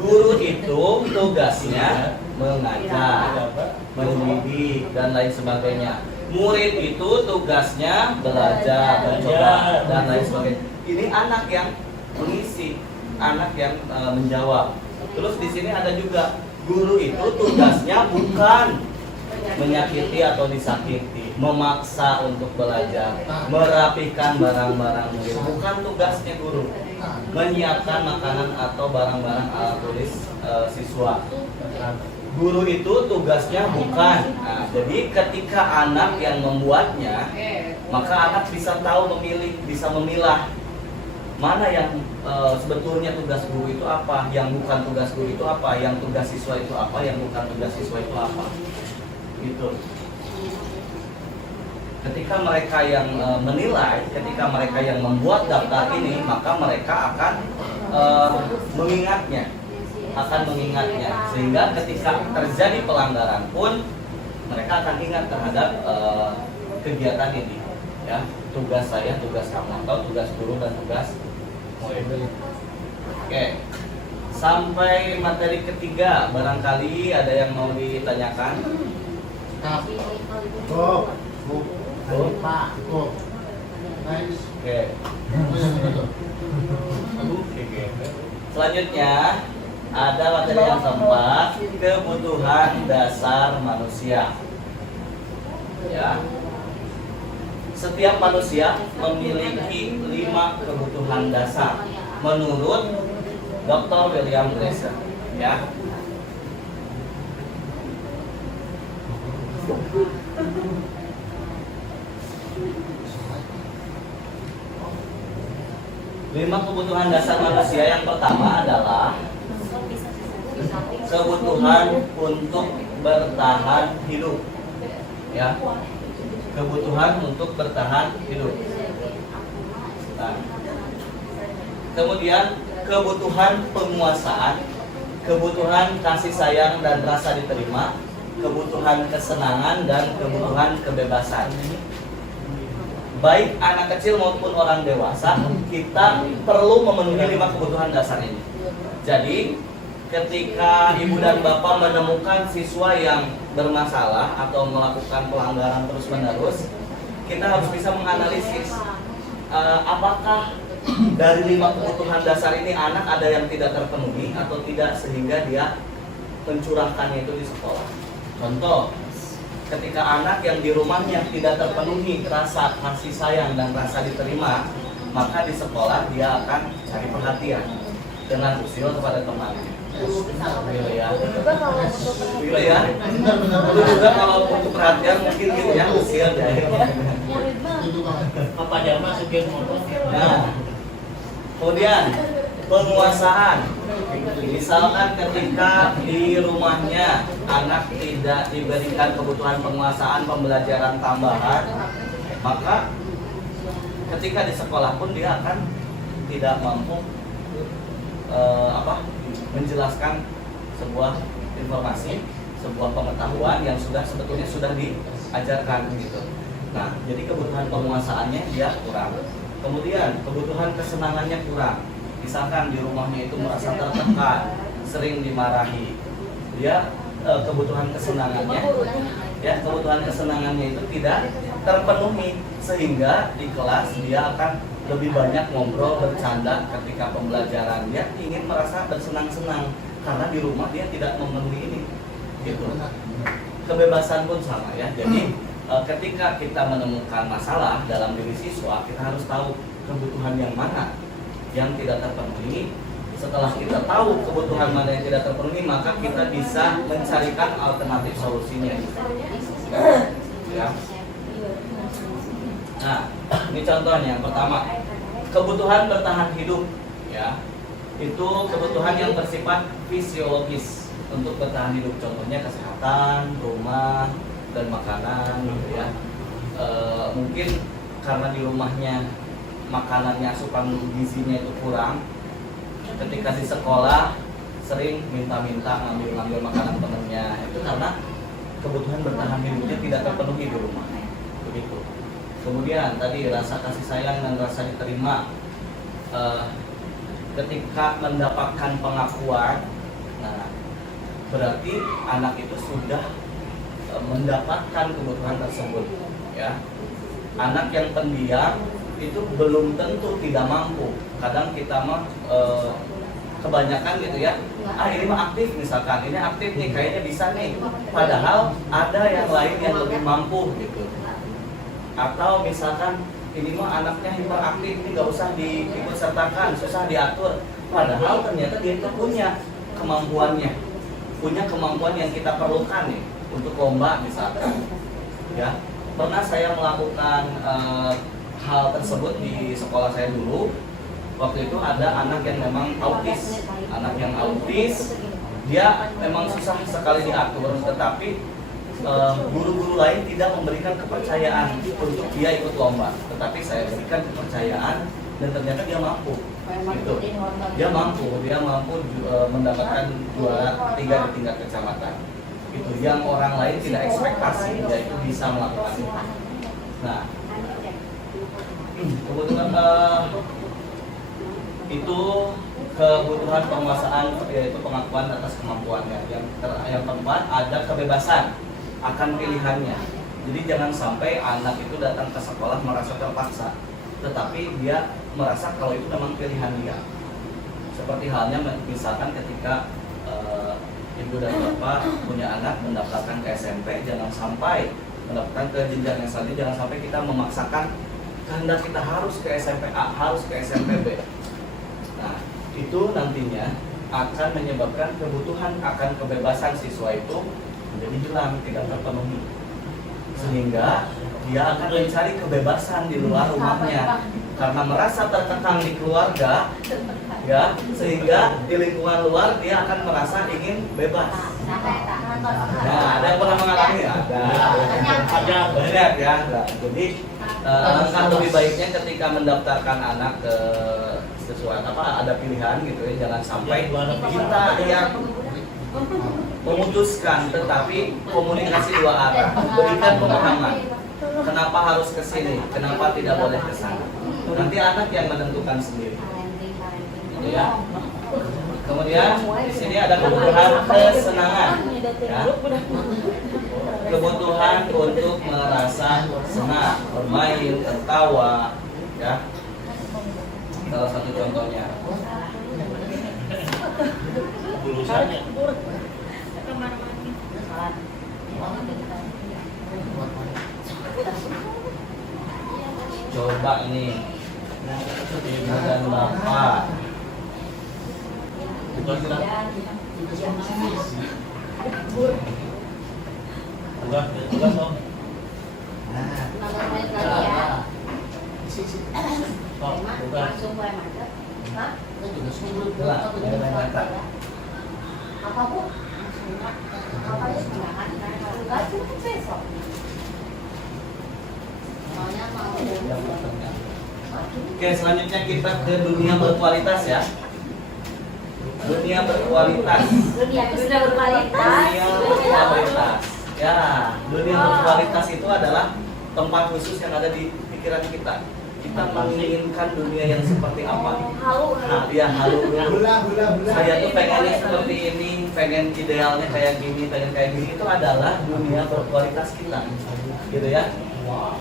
guru itu tugasnya mengajar, mendidik, dan lain sebagainya. Murid itu tugasnya belajar, mencoba, dan lain sebagainya. Ini anak yang mengisi, anak yang menjawab. Terus di sini ada juga guru itu tugasnya bukan menyakiti atau disakiti, memaksa untuk belajar, merapikan barang-barang murid. Bukan tugasnya guru. Menyiapkan makanan atau barang-barang alat tulis siswa. Guru itu tugasnya bukan. Nah, jadi ketika anak yang membuatnya, maka anak bisa tahu memilih, bisa memilah mana yang sebetulnya tugas guru itu apa, yang bukan tugas guru itu apa, yang tugas siswa itu apa, yang bukan tugas siswa itu apa. Gitu. Ketika mereka yang menilai, ketika mereka yang membuat daftar ini, maka mereka akan mengingatnya, sehingga ketika terjadi pelanggaran pun mereka akan ingat terhadap kegiatan ini, ya, tugas saya, tugas kamu, atau tugas guru dan tugas murid. Oke, sampai materi ketiga, barangkali ada yang mau ditanyakan. Pak. Next. Oke. Selanjutnya ada materi yang keempat, kebutuhan dasar manusia. Ya. Setiap manusia memiliki 5 kebutuhan dasar menurut Dr. William Glasser. Ya. Lima kebutuhan dasar manusia yang pertama adalah kebutuhan untuk bertahan hidup. Ya, kebutuhan untuk bertahan hidup. Nah, kemudian kebutuhan penguasaan, kebutuhan kasih sayang dan rasa diterima, kebutuhan kesenangan dan kebutuhan kebebasan. Baik anak kecil maupun orang dewasa, kita perlu memenuhi 5 kebutuhan dasar ini. Jadi, ketika ibu dan bapak menemukan siswa yang bermasalah atau melakukan pelanggaran terus-menerus, kita harus bisa menganalisis apakah dari 5 kebutuhan dasar ini anak ada yang tidak terpenuhi atau tidak, sehingga dia mencurahkannya itu di sekolah. Contoh, ketika anak yang di rumahnya tidak terpenuhi rasa kasih sayang dan rasa diterima, maka di sekolah dia akan cari perhatian dengan usil kepada temannya. Gitu ya. Gitu ya. Itu juga kalau untuk perhatian mungkin gitu ya, usil ya. Apa dia masukin motor? Nah, kemudian penguasaan. Misalkan ketika di rumahnya anak tidak diberikan kebutuhan penguasaan, pembelajaran tambahan, maka ketika di sekolah pun dia akan tidak mampu menjelaskan sebuah informasi, sebuah pengetahuan yang sebetulnya sudah diajarkan gitu. Nah, jadi kebutuhan penguasaannya dia kurang. Kemudian kebutuhan kesenangannya kurang. Misalkan di rumahnya itu merasa tertekan, sering dimarahi, dia kebutuhan kesenangannya itu tidak terpenuhi, sehingga di kelas dia akan lebih banyak ngobrol, bercanda ketika pembelajaran. Dia ingin merasa bersenang-senang karena di rumah dia tidak memenuhi ini, gitu. Kebebasan pun sama ya. Jadi ketika kita menemukan masalah dalam diri siswa, kita harus tahu kebutuhan yang mana yang tidak terpenuhi. Setelah kita tahu kebutuhan mana yang tidak terpenuhi, maka kita bisa mencarikan alternatif solusinya. Ya. Nah, ini contohnya. Yang pertama, kebutuhan bertahan hidup. Ya, itu kebutuhan yang bersifat fisiologis. untuk bertahan hidup, contohnya kesehatan, rumah, dan makanan gitu ya. Mungkin karena di rumahnya makanannya asupan gizinya itu kurang, ketika di sekolah sering minta-minta ngambil makanan temennya, itu karena kebutuhan bertahan hidupnya tidak terpenuhi di rumah, begitu. Kemudian tadi rasa kasih sayang dan rasa diterima, ketika mendapatkan pengakuan, nah berarti anak itu sudah mendapatkan kebutuhan tersebut, ya. Anak yang pendiam itu belum tentu tidak mampu. Kadang kita mah kebanyakan gitu ya, ini mah aktif misalkan, ini aktif nih, kayaknya bisa nih, padahal ada yang lain yang lebih mampu gitu. Atau misalkan ini mah anaknya hiperaktif, ini nggak usah diikut sertakan, susah diatur, padahal ternyata dia itu punya kemampuannya, punya kemampuan yang kita perlukan nih untuk lomba misalkan, ya. Pernah saya melakukan hal tersebut di sekolah saya dulu. Waktu itu ada anak yang memang autis, dia memang susah sekali diatur, tetapi guru-guru lain tidak memberikan kepercayaan untuk dia ikut lomba, tetapi saya berikan kepercayaan dan ternyata dia mampu. Gitu. Dia mampu mendapatkan juara 3 di tingkat kecamatan. Itu yang orang lain tidak ekspektasi dia itu bisa melakukan itu. Nah, kebutuhan itu kebutuhan penguasaan, yaitu pengakuan atas kemampuannya. Yang keempat ada kebebasan akan pilihannya. Jadi jangan sampai anak itu datang ke sekolah merasa terpaksa, tetapi dia merasa kalau itu memang pilihan dia. Seperti halnya misalkan ketika ibu dan bapak punya anak mendaftarkan ke SMP, jangan sampai mendaftarkan ke jenjang yang selanjutnya, jangan sampai kita memaksakan kehendak kita harus ke SMP A, harus ke SMP B. Nah, itu nantinya akan menyebabkan kebutuhan akan kebebasan siswa itu menjadi hilang, tidak terpenuhi, sehingga dia akan mencari kebebasan di luar rumahnya karena merasa terkekang di keluarga, ya, sehingga di lingkungan luar dia akan merasa ingin bebas. Nah, ada yang pernah mengalami? Ada banyak ya. Nah, jadi alangkah lebih baiknya ketika mendaftarkan anak ke sesuai ada pilihan gitu ya, jangan sampai kita yang memutuskan, tetapi komunikasi dua arah, berikan pemahaman. Kenapa harus ke sini? Kenapa tidak boleh ke sana? Nanti anak yang menentukan sendiri. Gitu ya. Kemudian di sini ada kebutuhan kesenangan, ya. Kebutuhan untuk merasa senang, bermain, tertawa, ya. Salah satu contohnya. Coba ini ibu dan bapak langsung mulai mantap. Hah? Apa bu? Apa ya semangat? Enggak sih besok. Maunya mau. Oke, selanjutnya kita ke dunia berkualitas ya. Dunia berkualitas. Dunia berkualitas. Dunia berkualitas. Ya, dunia berkualitas itu adalah tempat khusus yang ada di pikiran kita. Kita menginginkan dunia yang seperti apa? Nah, dia halu. Saya tuh pengennya seperti ini, pengen idealnya kayak gini, pengen kayak gini. Itu adalah dunia berkualitas kita, gitu ya.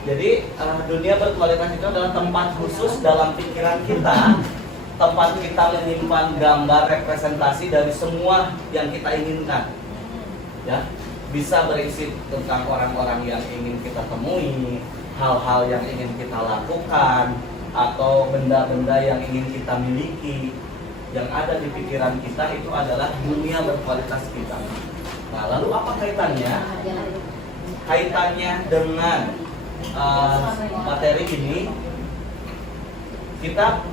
Jadi dunia berkualitas itu adalah tempat khusus dalam pikiran kita, tempat kita menyimpan gambar representasi dari semua yang kita inginkan, ya. Bisa berisi tentang orang-orang yang ingin kita temui, hal-hal yang ingin kita lakukan, atau benda-benda yang ingin kita miliki. Yang ada di pikiran kita itu adalah dunia berkualitas kita. Nah, lalu apa kaitannya? Kaitannya dengan materi ini, kita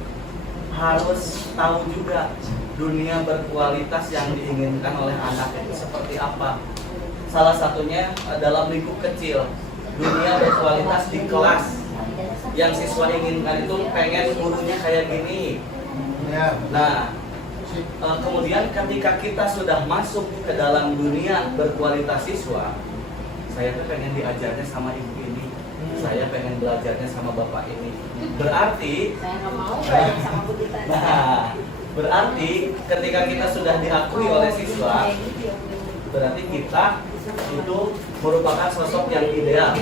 harus tahu juga dunia berkualitas yang diinginkan oleh anak itu seperti apa. Salah satunya dalam lingkup kecil, dunia berkualitas di kelas. Yang siswa inginkan itu pengen gurunya kayak gini. Ya. Nah, kemudian ketika kita sudah masuk ke dalam dunia berkualitas siswa, saya tuh pengen diajarnya sama ibu ini, saya pengen belajarnya sama bapak ini. Berarti, Saya nggak mau belajar sama Bu Tita. nah, berarti ketika kita sudah diakui oleh siswa, berarti kita itu merupakan sosok yang ideal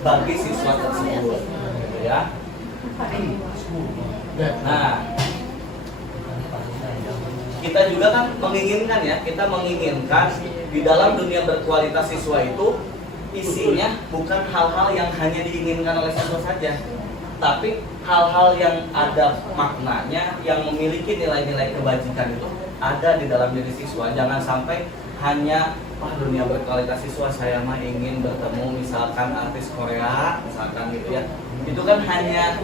bagi siswa tersebut, gitu ya. Nah, kita juga kan menginginkan ya, kita menginginkan di dalam dunia berkualitas siswa itu isinya bukan hal-hal yang hanya diinginkan oleh siswa saja, tapi hal-hal yang ada maknanya, yang memiliki nilai-nilai kebajikan itu ada di dalam diri siswa. Jangan sampai hanya dunia berkualitas siswa saya mah ingin bertemu misalkan artis Korea misalkan gitu ya. Itu kan hanya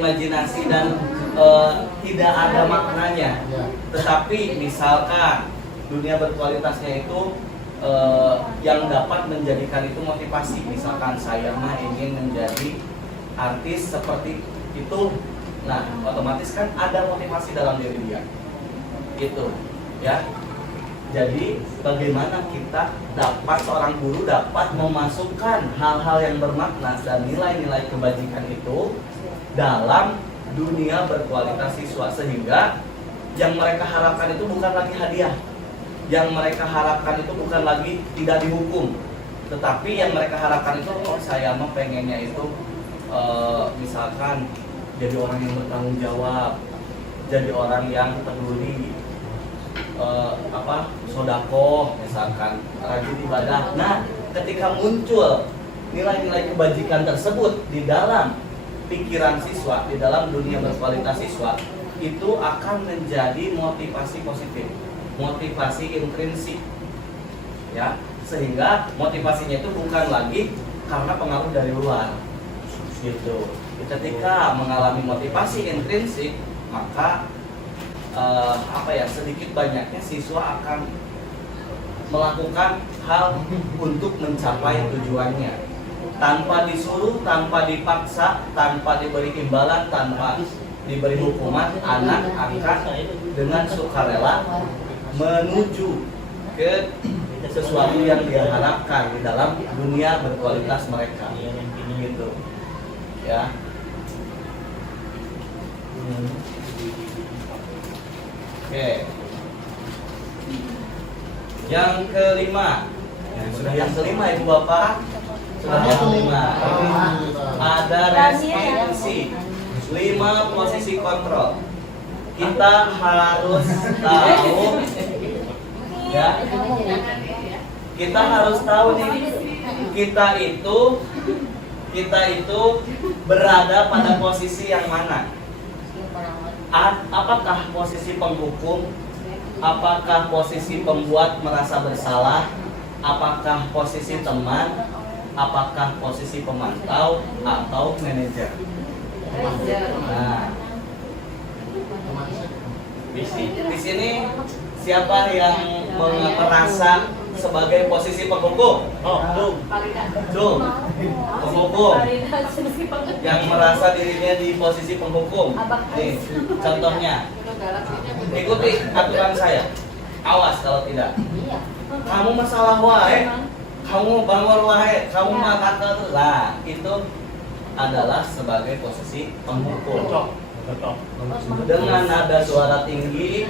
imajinasi dan tidak ada maknanya. Tetapi misalkan dunia berkualitasnya itu yang dapat menjadikan itu motivasi. Misalkan saya mah ingin menjadi artis seperti itu. Nah, otomatis kan ada motivasi dalam diri dia. Gitu, ya. Jadi bagaimana kita seorang guru dapat memasukkan hal-hal yang bermakna dan nilai-nilai kebajikan itu dalam dunia berkualitas siswa, sehingga yang mereka harapkan itu bukan lagi hadiah, yang mereka harapkan itu bukan lagi tidak dihukum, tetapi yang mereka harapkan itu, oh saya mah pengennya itu misalkan jadi orang yang bertanggung jawab, jadi orang yang peduli, sodakoh misalkan, rajin ibadah. Nah, ketika muncul nilai-nilai kebajikan tersebut di dalam pikiran siswa, di dalam dunia berkualitas siswa, itu akan menjadi motivasi positif, motivasi intrinsik, ya, sehingga motivasinya itu bukan lagi karena pengaruh dari luar, gitu. Ketika mengalami motivasi intrinsik, maka sedikit banyaknya siswa akan melakukan hal untuk mencapai tujuannya tanpa disuruh, tanpa dipaksa, tanpa diberi imbalan, tanpa diberi hukuman. Anak akan dengan sukarela menuju ke sesuatu yang dia harapkan di dalam dunia berkualitas mereka, gitu ya. Oke. Yang kelima. Sudah yang kelima Ibu Bapak. Sudah yang kelima. Ada restriksi. 5 posisi kontrol. Kita harus tahu ya. Kita harus tahu nih, kita itu berada pada posisi yang mana? Apakah posisi penghukum? Apakah posisi pembuat merasa bersalah? Apakah posisi teman? Apakah posisi pemantau atau manajer? Nah, di sini siapa yang merasa sebagai posisi penghukum? Tuh, penghukum yang merasa dirinya di posisi penghukum. Nih, contohnya, ikuti aturan saya. Awas kalau tidak. Kamu masalah wae, kamu bangor wae, kamu makan terus. Nah, itu adalah sebagai posisi penghukum. Dengan nada suara tinggi,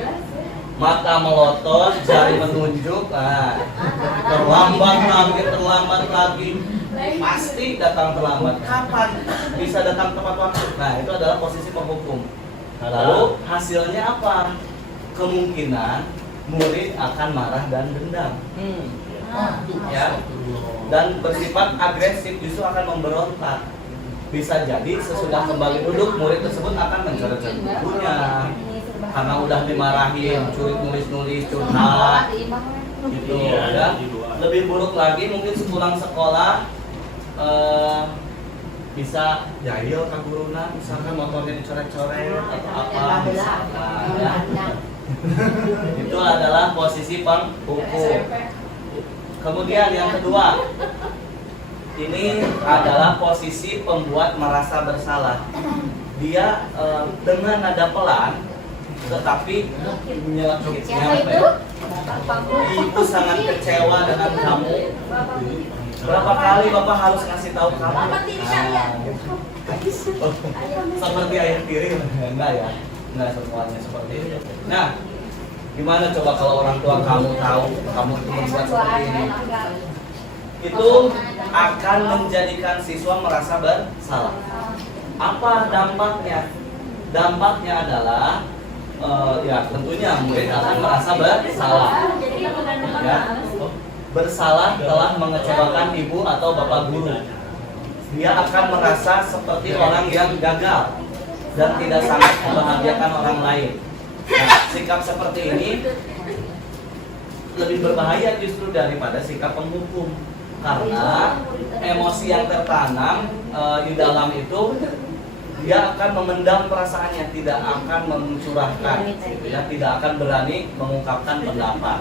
mata melotot, jari menunjuk, terlambat lagi, pasti datang terlambat. Kapan bisa datang tepat waktu? Nah, itu adalah posisi penghukum. Lalu hasilnya apa? Kemungkinan murid akan marah dan dendam, ya, dan bersifat agresif, justru akan memberontak. Bisa jadi sesudah kembali duduk, murid tersebut akan mencoret-coret bukunya karena udah dimarahin, curi nulis-nulis, curhat, gitu ya. Lebih buruk lagi, mungkin sepulang sekolah bisa jahil ke guruna, misalkan motornya dicoret-coret atau apa misalkan ya. Itu adalah posisi penghukum. Kemudian yang kedua, ini adalah posisi pembuat merasa bersalah. Dia dengan nada pelan tetapi nyelekitnya itu sangat kecewa dengan kamu. Berapa kali Bapak harus ngasih tahu kamu? Seperti ayah tiri, enggak ya? Enggak semuanya seperti itu. Nah, gimana coba kalau orang tua kamu tahu kamu itu membuat seperti ini? Itu akan menjadikan siswa merasa bersalah. Apa dampaknya? Dampaknya adalah ya tentunya murid akan merasa bersalah. Ya, bersalah telah mengecewakan ibu atau bapak guru. Dia akan merasa seperti orang yang gagal dan tidak sangat membahagiakan orang lain. Nah, sikap seperti ini lebih berbahaya justru daripada sikap penghukum, karena emosi yang tertanam di dalam itu dia akan memendam perasaannya, tidak akan mencurahkan, ya, tidak akan berani mengungkapkan pendapat.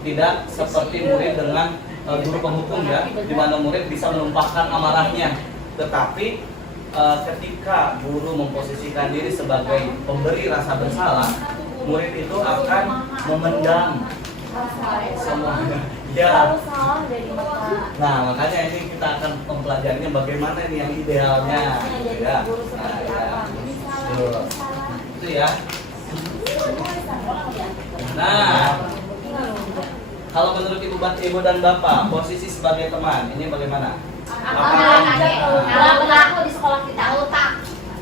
Tidak seperti murid dengan guru penghukum ya, di mana murid bisa menumpahkan amarahnya. Tetapi ketika guru memposisikan diri sebagai pemberi rasa bersalah, murid itu akan memendam semuanya. Ya. Nah, makanya ini kita akan mempelajarinya bagaimana ini yang idealnya, gitu ya. Nah, ya. Itu ya. Nah, kalau menurut ibu dan bapak, posisi sebagai teman ini bagaimana? Kalau berlaku di sekolah kita otak.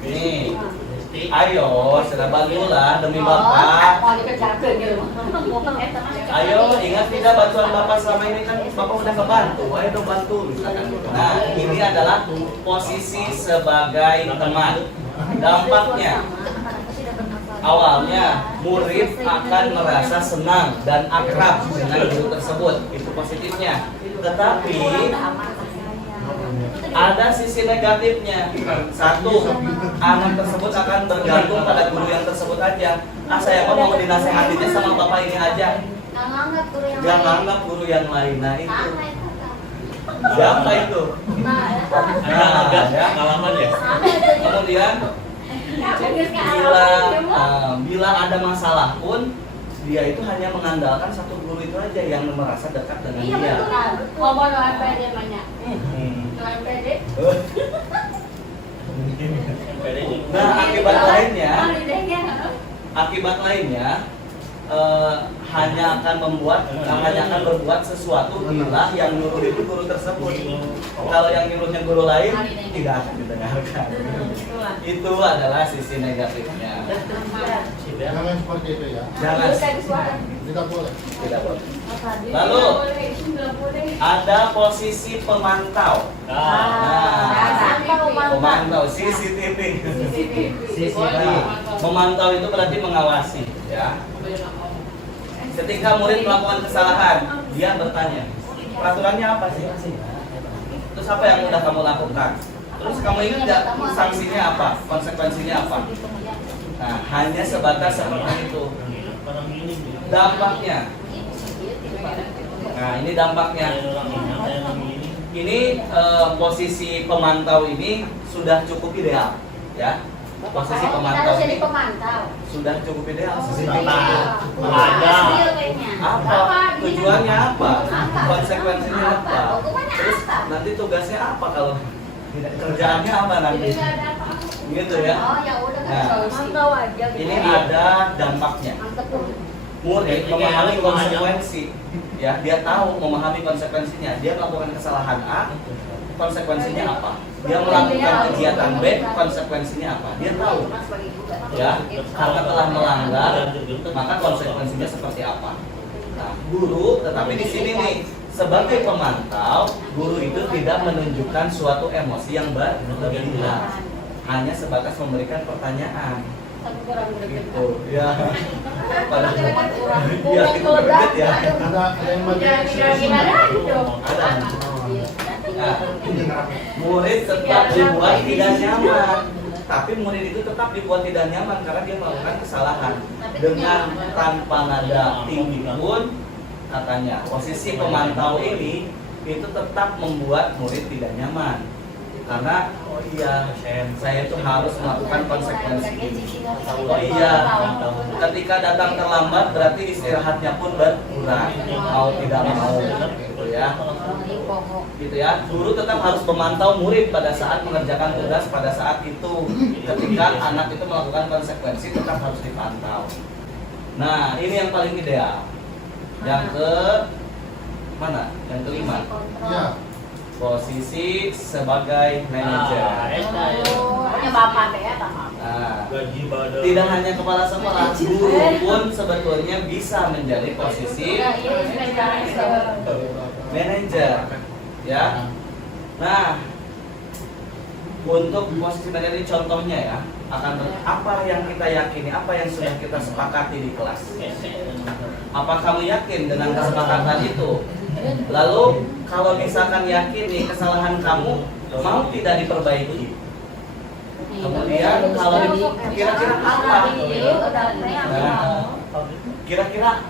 Nih, ayo, sudah bantulah demi bapak. Ayo, ingat tidak bantuan bapak selama ini kan bapak udah kebantu. Ayo dong bantu. Nah, ini adalah posisi sebagai teman. Dampaknya, awalnya murid akan merasa senang dan akrab dengan guru tersebut, itu positifnya. Tetapi ada sisi negatifnya. Satu, anak tersebut akan bergantung pada guru yang tersebut aja. Saya kok mau dinasehatinya sama bapak ini aja. Jangan anggap guru yang lain. Nah itu. Siapa itu? Nah, ya, pengalaman ya. Kemudian bila ada masalah pun dia itu hanya mengandalkan satu guru itu aja yang merasa dekat dengan dia. Ngomong MPD banyak. MPD. Nah, akibat lainnya hanya akan berbuat sesuatu bila yang nyuruh itu guru tersebut. Kalau yang nyuruhnya guru lain tidak akan didengarkan. Itu adalah sisi negatifnya. Jangan seperti itu ya. Jangan. Tidak boleh. Tidak boleh. Lalu ada posisi pemantau. Pemantau CCTV. Memantau itu berarti mengawasi, ya. Ketika murid melakukan kesalahan, dia bertanya, peraturannya apa sih? Terus apa yang udah kamu lakukan? Terus kamu ingat nggak sanksinya apa? Konsekuensinya apa? Nah, hanya sebatas seperti itu. Dampaknya. Nah, ini dampaknya. Ini posisi pemantau ini sudah cukup ideal, ya. Posisi pemantau ini sudah cukup ideal. Apa? Tujuannya apa? Konsekuensinya apa? Terus nanti tugasnya apa kalau kerjaannya apa nanti? Gitu ya. Nah, ini ada dampaknya. Murid memahami konsekuensi, ya, dia tahu memahami konsekuensinya. Dia melakukan kesalahan A, konsekuensinya apa? Dia melakukan kegiatan B, konsekuensinya apa? Dia tahu, ya, karena telah melanggar, maka konsekuensinya seperti apa? Nah, guru, tetapi di sini nih, sebagai pemantau, guru itu tidak menunjukkan suatu emosi yang berlebihan, hanya sebatas memberikan pertanyaan. Gitu, ya. Pada ya, kita ya. Ada yang bagian Ada. Nah, murid tetap dibuat tidak nyaman, tapi murid itu tetap dibuat tidak nyaman karena dia melakukan kesalahan dengan tanpa nada tinggi pun katanya posisi pemantau ini itu tetap membuat murid tidak nyaman karena oh iya saya itu harus melakukan konsekuensi ini. Oh iya, ketika datang terlambat berarti istirahatnya pun berkurang, mau tidak mau gitu ya. Gitu ya, guru tetap harus memantau murid pada saat mengerjakan tugas pada saat itu. Ketika anak itu melakukan konsekuensi tetap harus dipantau. Nah, ini yang paling ideal. Yang ke mana? Yang kelima. Ya. Posisi sebagai manajer. Punya bapak ya, Nah, tidak hanya kepala sekolah, guru pun sebetulnya bisa menjadi posisi manajer, ya. Nah, untuk posisi manajer ini contohnya ya, apa yang kita yakini, apa yang sudah kita sepakati di kelas. Apa kamu yakin dengan kesepakatan itu? Lalu kalau misalkan yakin nih kesalahan kamu mau tidak diperbaiki, kemudian kalau kira-kira apa? Nah, kira-kira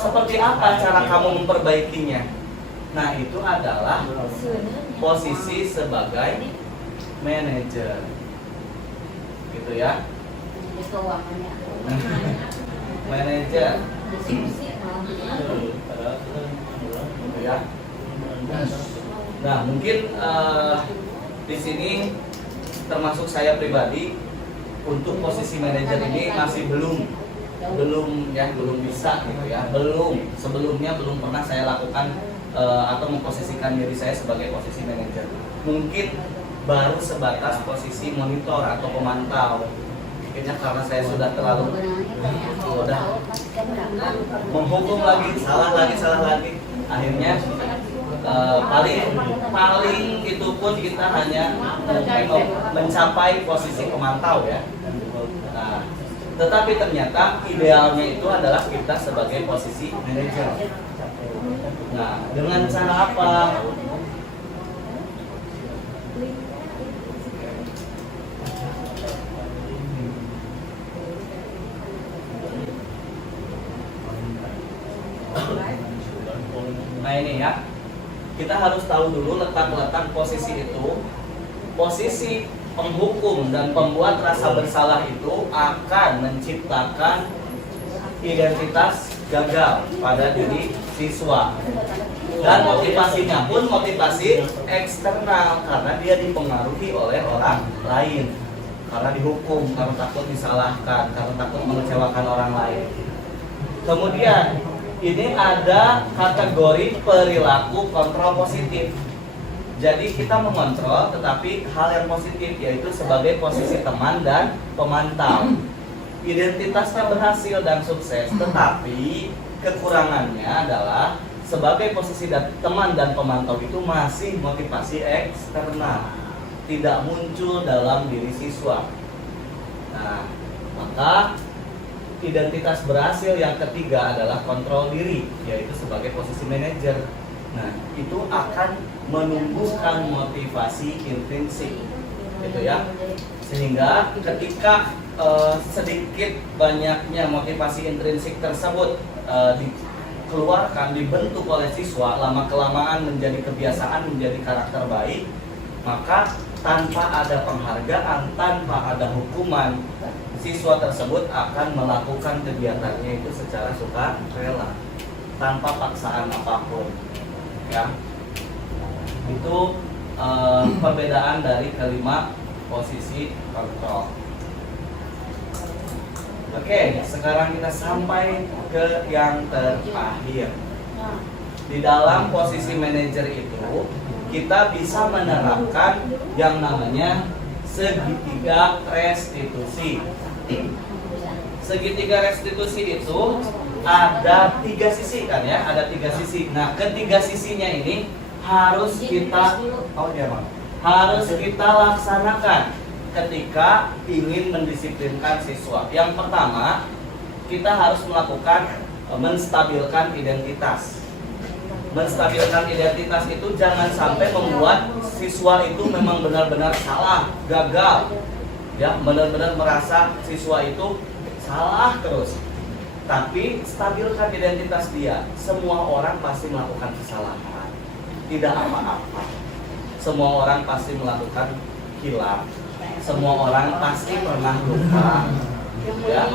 seperti apa cara kamu memperbaikinya? Nah, itu adalah posisi sebagai manajer, gitu ya. Manajer, gitu ya. Nah, mungkin di sini termasuk saya pribadi untuk posisi manajer ini masih belum bisa gitu ya, sebelumnya belum pernah saya lakukan atau memposisikan diri saya sebagai posisi manajer. Mungkin baru sebatas posisi monitor atau pemantau. Mungkinnya karena saya sudah terlalu menghukum lagi, salah lagi, akhirnya paling itu pun kita hanya mencapai posisi pemantau ya. Nah, tetapi ternyata idealnya itu adalah kita sebagai posisi manajer. Nah, dengan cara apa? Nah ini ya, kita harus tahu dulu letak-letak posisi itu. Posisi penghukum dan pembuat rasa bersalah itu akan menciptakan identitas gagal pada diri siswa. Dan motivasinya pun motivasi eksternal karena dia dipengaruhi oleh orang lain. Karena dihukum, karena takut disalahkan, karena takut mengecewakan orang lain. Kemudian ini ada kategori perilaku kontrol positif. Jadi kita mengontrol tetapi hal yang positif, yaitu sebagai posisi teman dan pemantau. Identitasnya berhasil dan sukses, tetapi kekurangannya adalah sebagai posisi teman dan pemantau itu masih motivasi eksternal, tidak muncul dalam diri siswa. Nah, maka identitas berhasil yang ketiga adalah kontrol diri, yaitu sebagai posisi manajer. Nah, itu akan menumbuhkan motivasi intrinsik, gitu ya. Sehingga ketika sedikit banyaknya motivasi intrinsik tersebut dikeluarkan, dibentuk oleh siswa, lama kelamaan menjadi kebiasaan, menjadi karakter baik, maka tanpa ada penghargaan, tanpa ada hukuman, siswa tersebut akan melakukan kegiatannya itu secara sukarela, tanpa paksaan apapun. Ya, itu perbedaan dari kelima posisi kontrol. Oke, sekarang kita sampai ke yang terakhir. Di dalam posisi manajer itu kita bisa menerapkan yang namanya segitiga restitusi. Segitiga restitusi itu ada 3 sisi kan ya, ada 3 sisi. Nah, ketiga sisinya ini harus kita laksanakan ketika ingin mendisiplinkan siswa. Yang pertama, kita harus melakukan menstabilkan identitas. menstabilkan identitas itu jangan sampai membuat siswa itu memang benar-benar salah, gagal, ya, benar-benar merasa siswa itu salah terus. Tapi stabilkan identitas dia. Semua orang pasti melakukan kesalahan, tidak apa-apa. Semua orang pasti melakukan hilaf. Semua orang pasti pernah lupa. Ya.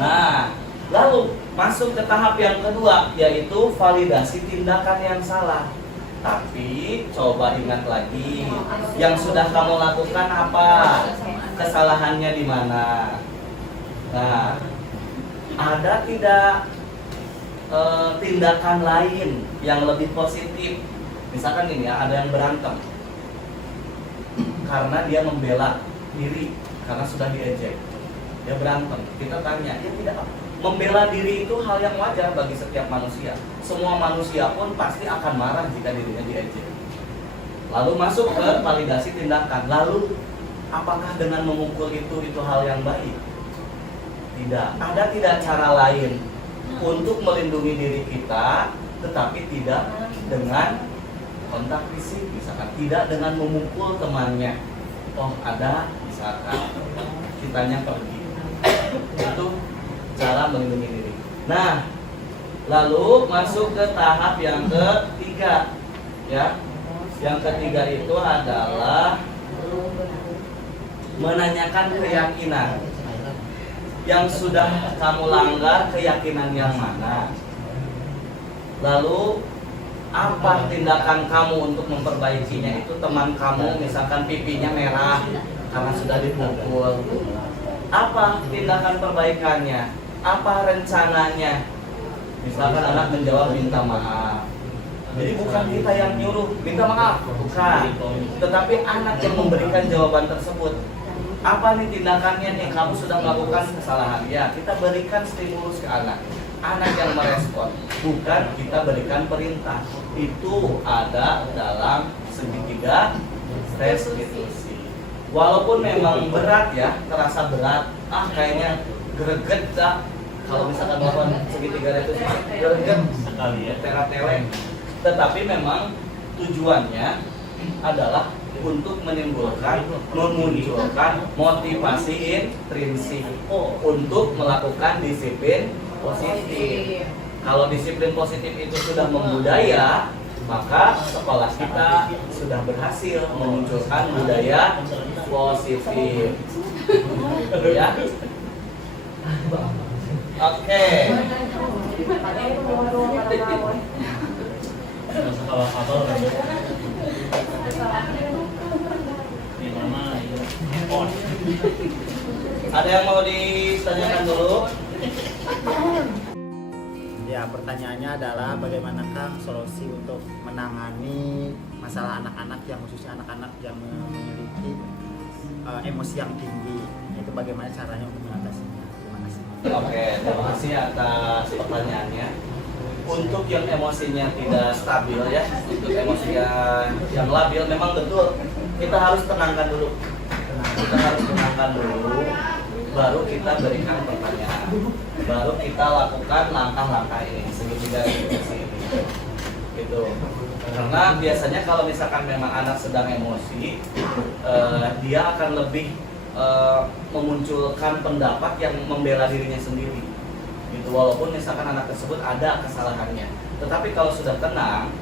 Nah, lalu masuk ke tahap yang kedua, yaitu validasi tindakan yang salah. Tapi coba ingat lagi, yang sudah kamu lakukan apa? Kesalahannya di mana? Nah, ada tidak tindakan lain yang lebih positif? Misalkan gini ya, ada yang berantem karena dia membela diri karena sudah diejek. Dia berantem. Kita tanya, dia tidak apa? Membela diri itu hal yang wajar bagi setiap manusia. Semua manusia pun pasti akan marah jika dirinya diejek. Lalu masuk ke validasi tindakan. Lalu apakah dengan memukul itu hal yang baik? Tidak. Ada tidak cara lain untuk melindungi diri kita, tetapi tidak dengan kontak fisik, misalkan tidak dengan memukul temannya. Oh, ada, misalkan kitanya pergi. Itu cara melindungi diri. Nah, lalu masuk ke tahap yang ketiga, ya. Yang ketiga itu adalah menanyakan keyakinan. Yang sudah kamu langgar, keyakinan yang mana? Lalu apa tindakan kamu untuk memperbaikinya? Itu teman kamu misalkan pipinya merah karena sudah dipukul. Apa tindakan perbaikannya? Apa rencananya? Misalkan anak menjawab minta maaf. Jadi bukan kita yang nyuruh minta maaf, bukan. Tetapi anak yang memberikan jawaban tersebut. Apa nih tindakannya nih? Kamu sudah melakukan kesalahan. Ya, kita berikan stimulus ke anak. Anak yang merespon, bukan kita berikan perintah. Itu ada dalam segitiga restitusi. Walaupun memang berat ya, terasa berat. Kayaknya greget dah. Kalau misalkan melakukan segitiga restitusi, greget sekali ya, tera-tele. Tetapi memang tujuannya adalah untuk memunculkan motivasi intrinsik untuk melakukan disiplin positif. Kalau disiplin positif itu sudah membudaya, maka sekolah kita sudah berhasil memunculkan budaya positif. Ya. Oke. Ada yang mau ditanyakan dulu? Ya, pertanyaannya adalah bagaimanakah solusi untuk menangani masalah anak-anak yang khususnya anak-anak yang memiliki emosi yang tinggi. Itu bagaimana caranya untuk mengatasinya? Terima kasih. Oke, terima kasih atas pertanyaannya. Untuk yang emosinya tidak stabil ya, untuk emosi yang labil, memang betul kita harus tenangkan dulu. Kita harus tenangkan dulu, baru kita berikan pertanyaan, baru kita lakukan langkah-langkah ini segitiga ini, gitu. Karena biasanya kalau misalkan memang anak sedang emosi, dia akan lebih memunculkan pendapat yang membela dirinya sendiri, gitu. Walaupun misalkan anak tersebut ada kesalahannya, tetapi kalau sudah tenang,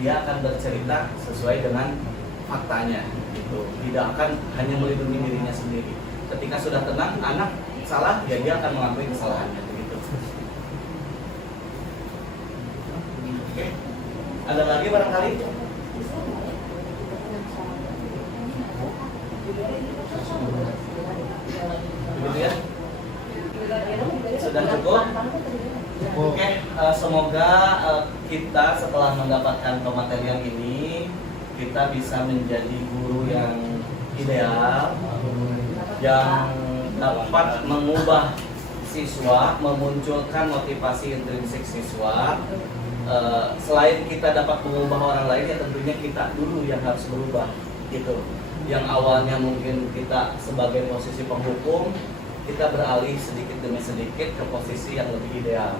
dia akan bercerita sesuai dengan faktanya, gitu. Tidak akan hanya melindungi dirinya sendiri. Ketika sudah tenang, anak salah, ya dia akan mengakui kesalahannya, begitu. Oke. Ada lagi barangkali? Begitu ya? Sudah cukup? Oke, semoga kita setelah mendapatkan pematerian ini, kita bisa menjadi guru yang ideal, yang dapat mengubah siswa, memunculkan motivasi intrinsik siswa. Selain kita dapat mengubah orang lain, ya tentunya kita dulu yang harus berubah, gitu. Yang awalnya mungkin kita sebagai posisi penghukum, kita beralih sedikit demi sedikit ke posisi yang lebih ideal.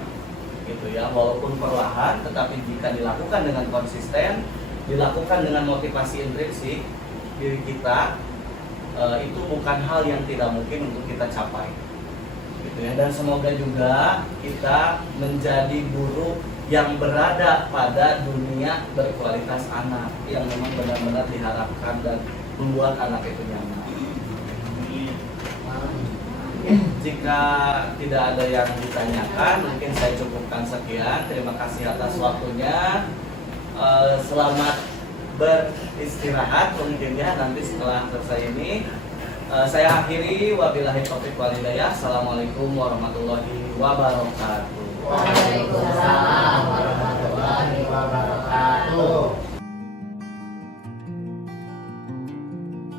gitu ya, walaupun perlahan, tetapi jika dilakukan dengan konsisten, dilakukan dengan motivasi intrinsik diri kita, itu bukan hal yang tidak mungkin untuk kita capai, gitu ya. Dan semoga juga kita menjadi guru yang berada pada dunia berkualitas anak, yang memang benar-benar diharapkan dan membuat anak itu nyaman. Jika tidak ada yang ditanyakan, mungkin saya cukupkan sekian. Terima kasih atas waktunya. Selamat beristirahat mungkin ya nanti setelah selesai ini. Saya akhiri, wabillahi taufiq wal hidayah. Assalamualaikum warahmatullahi wabarakatuh. Waalaikumsalam.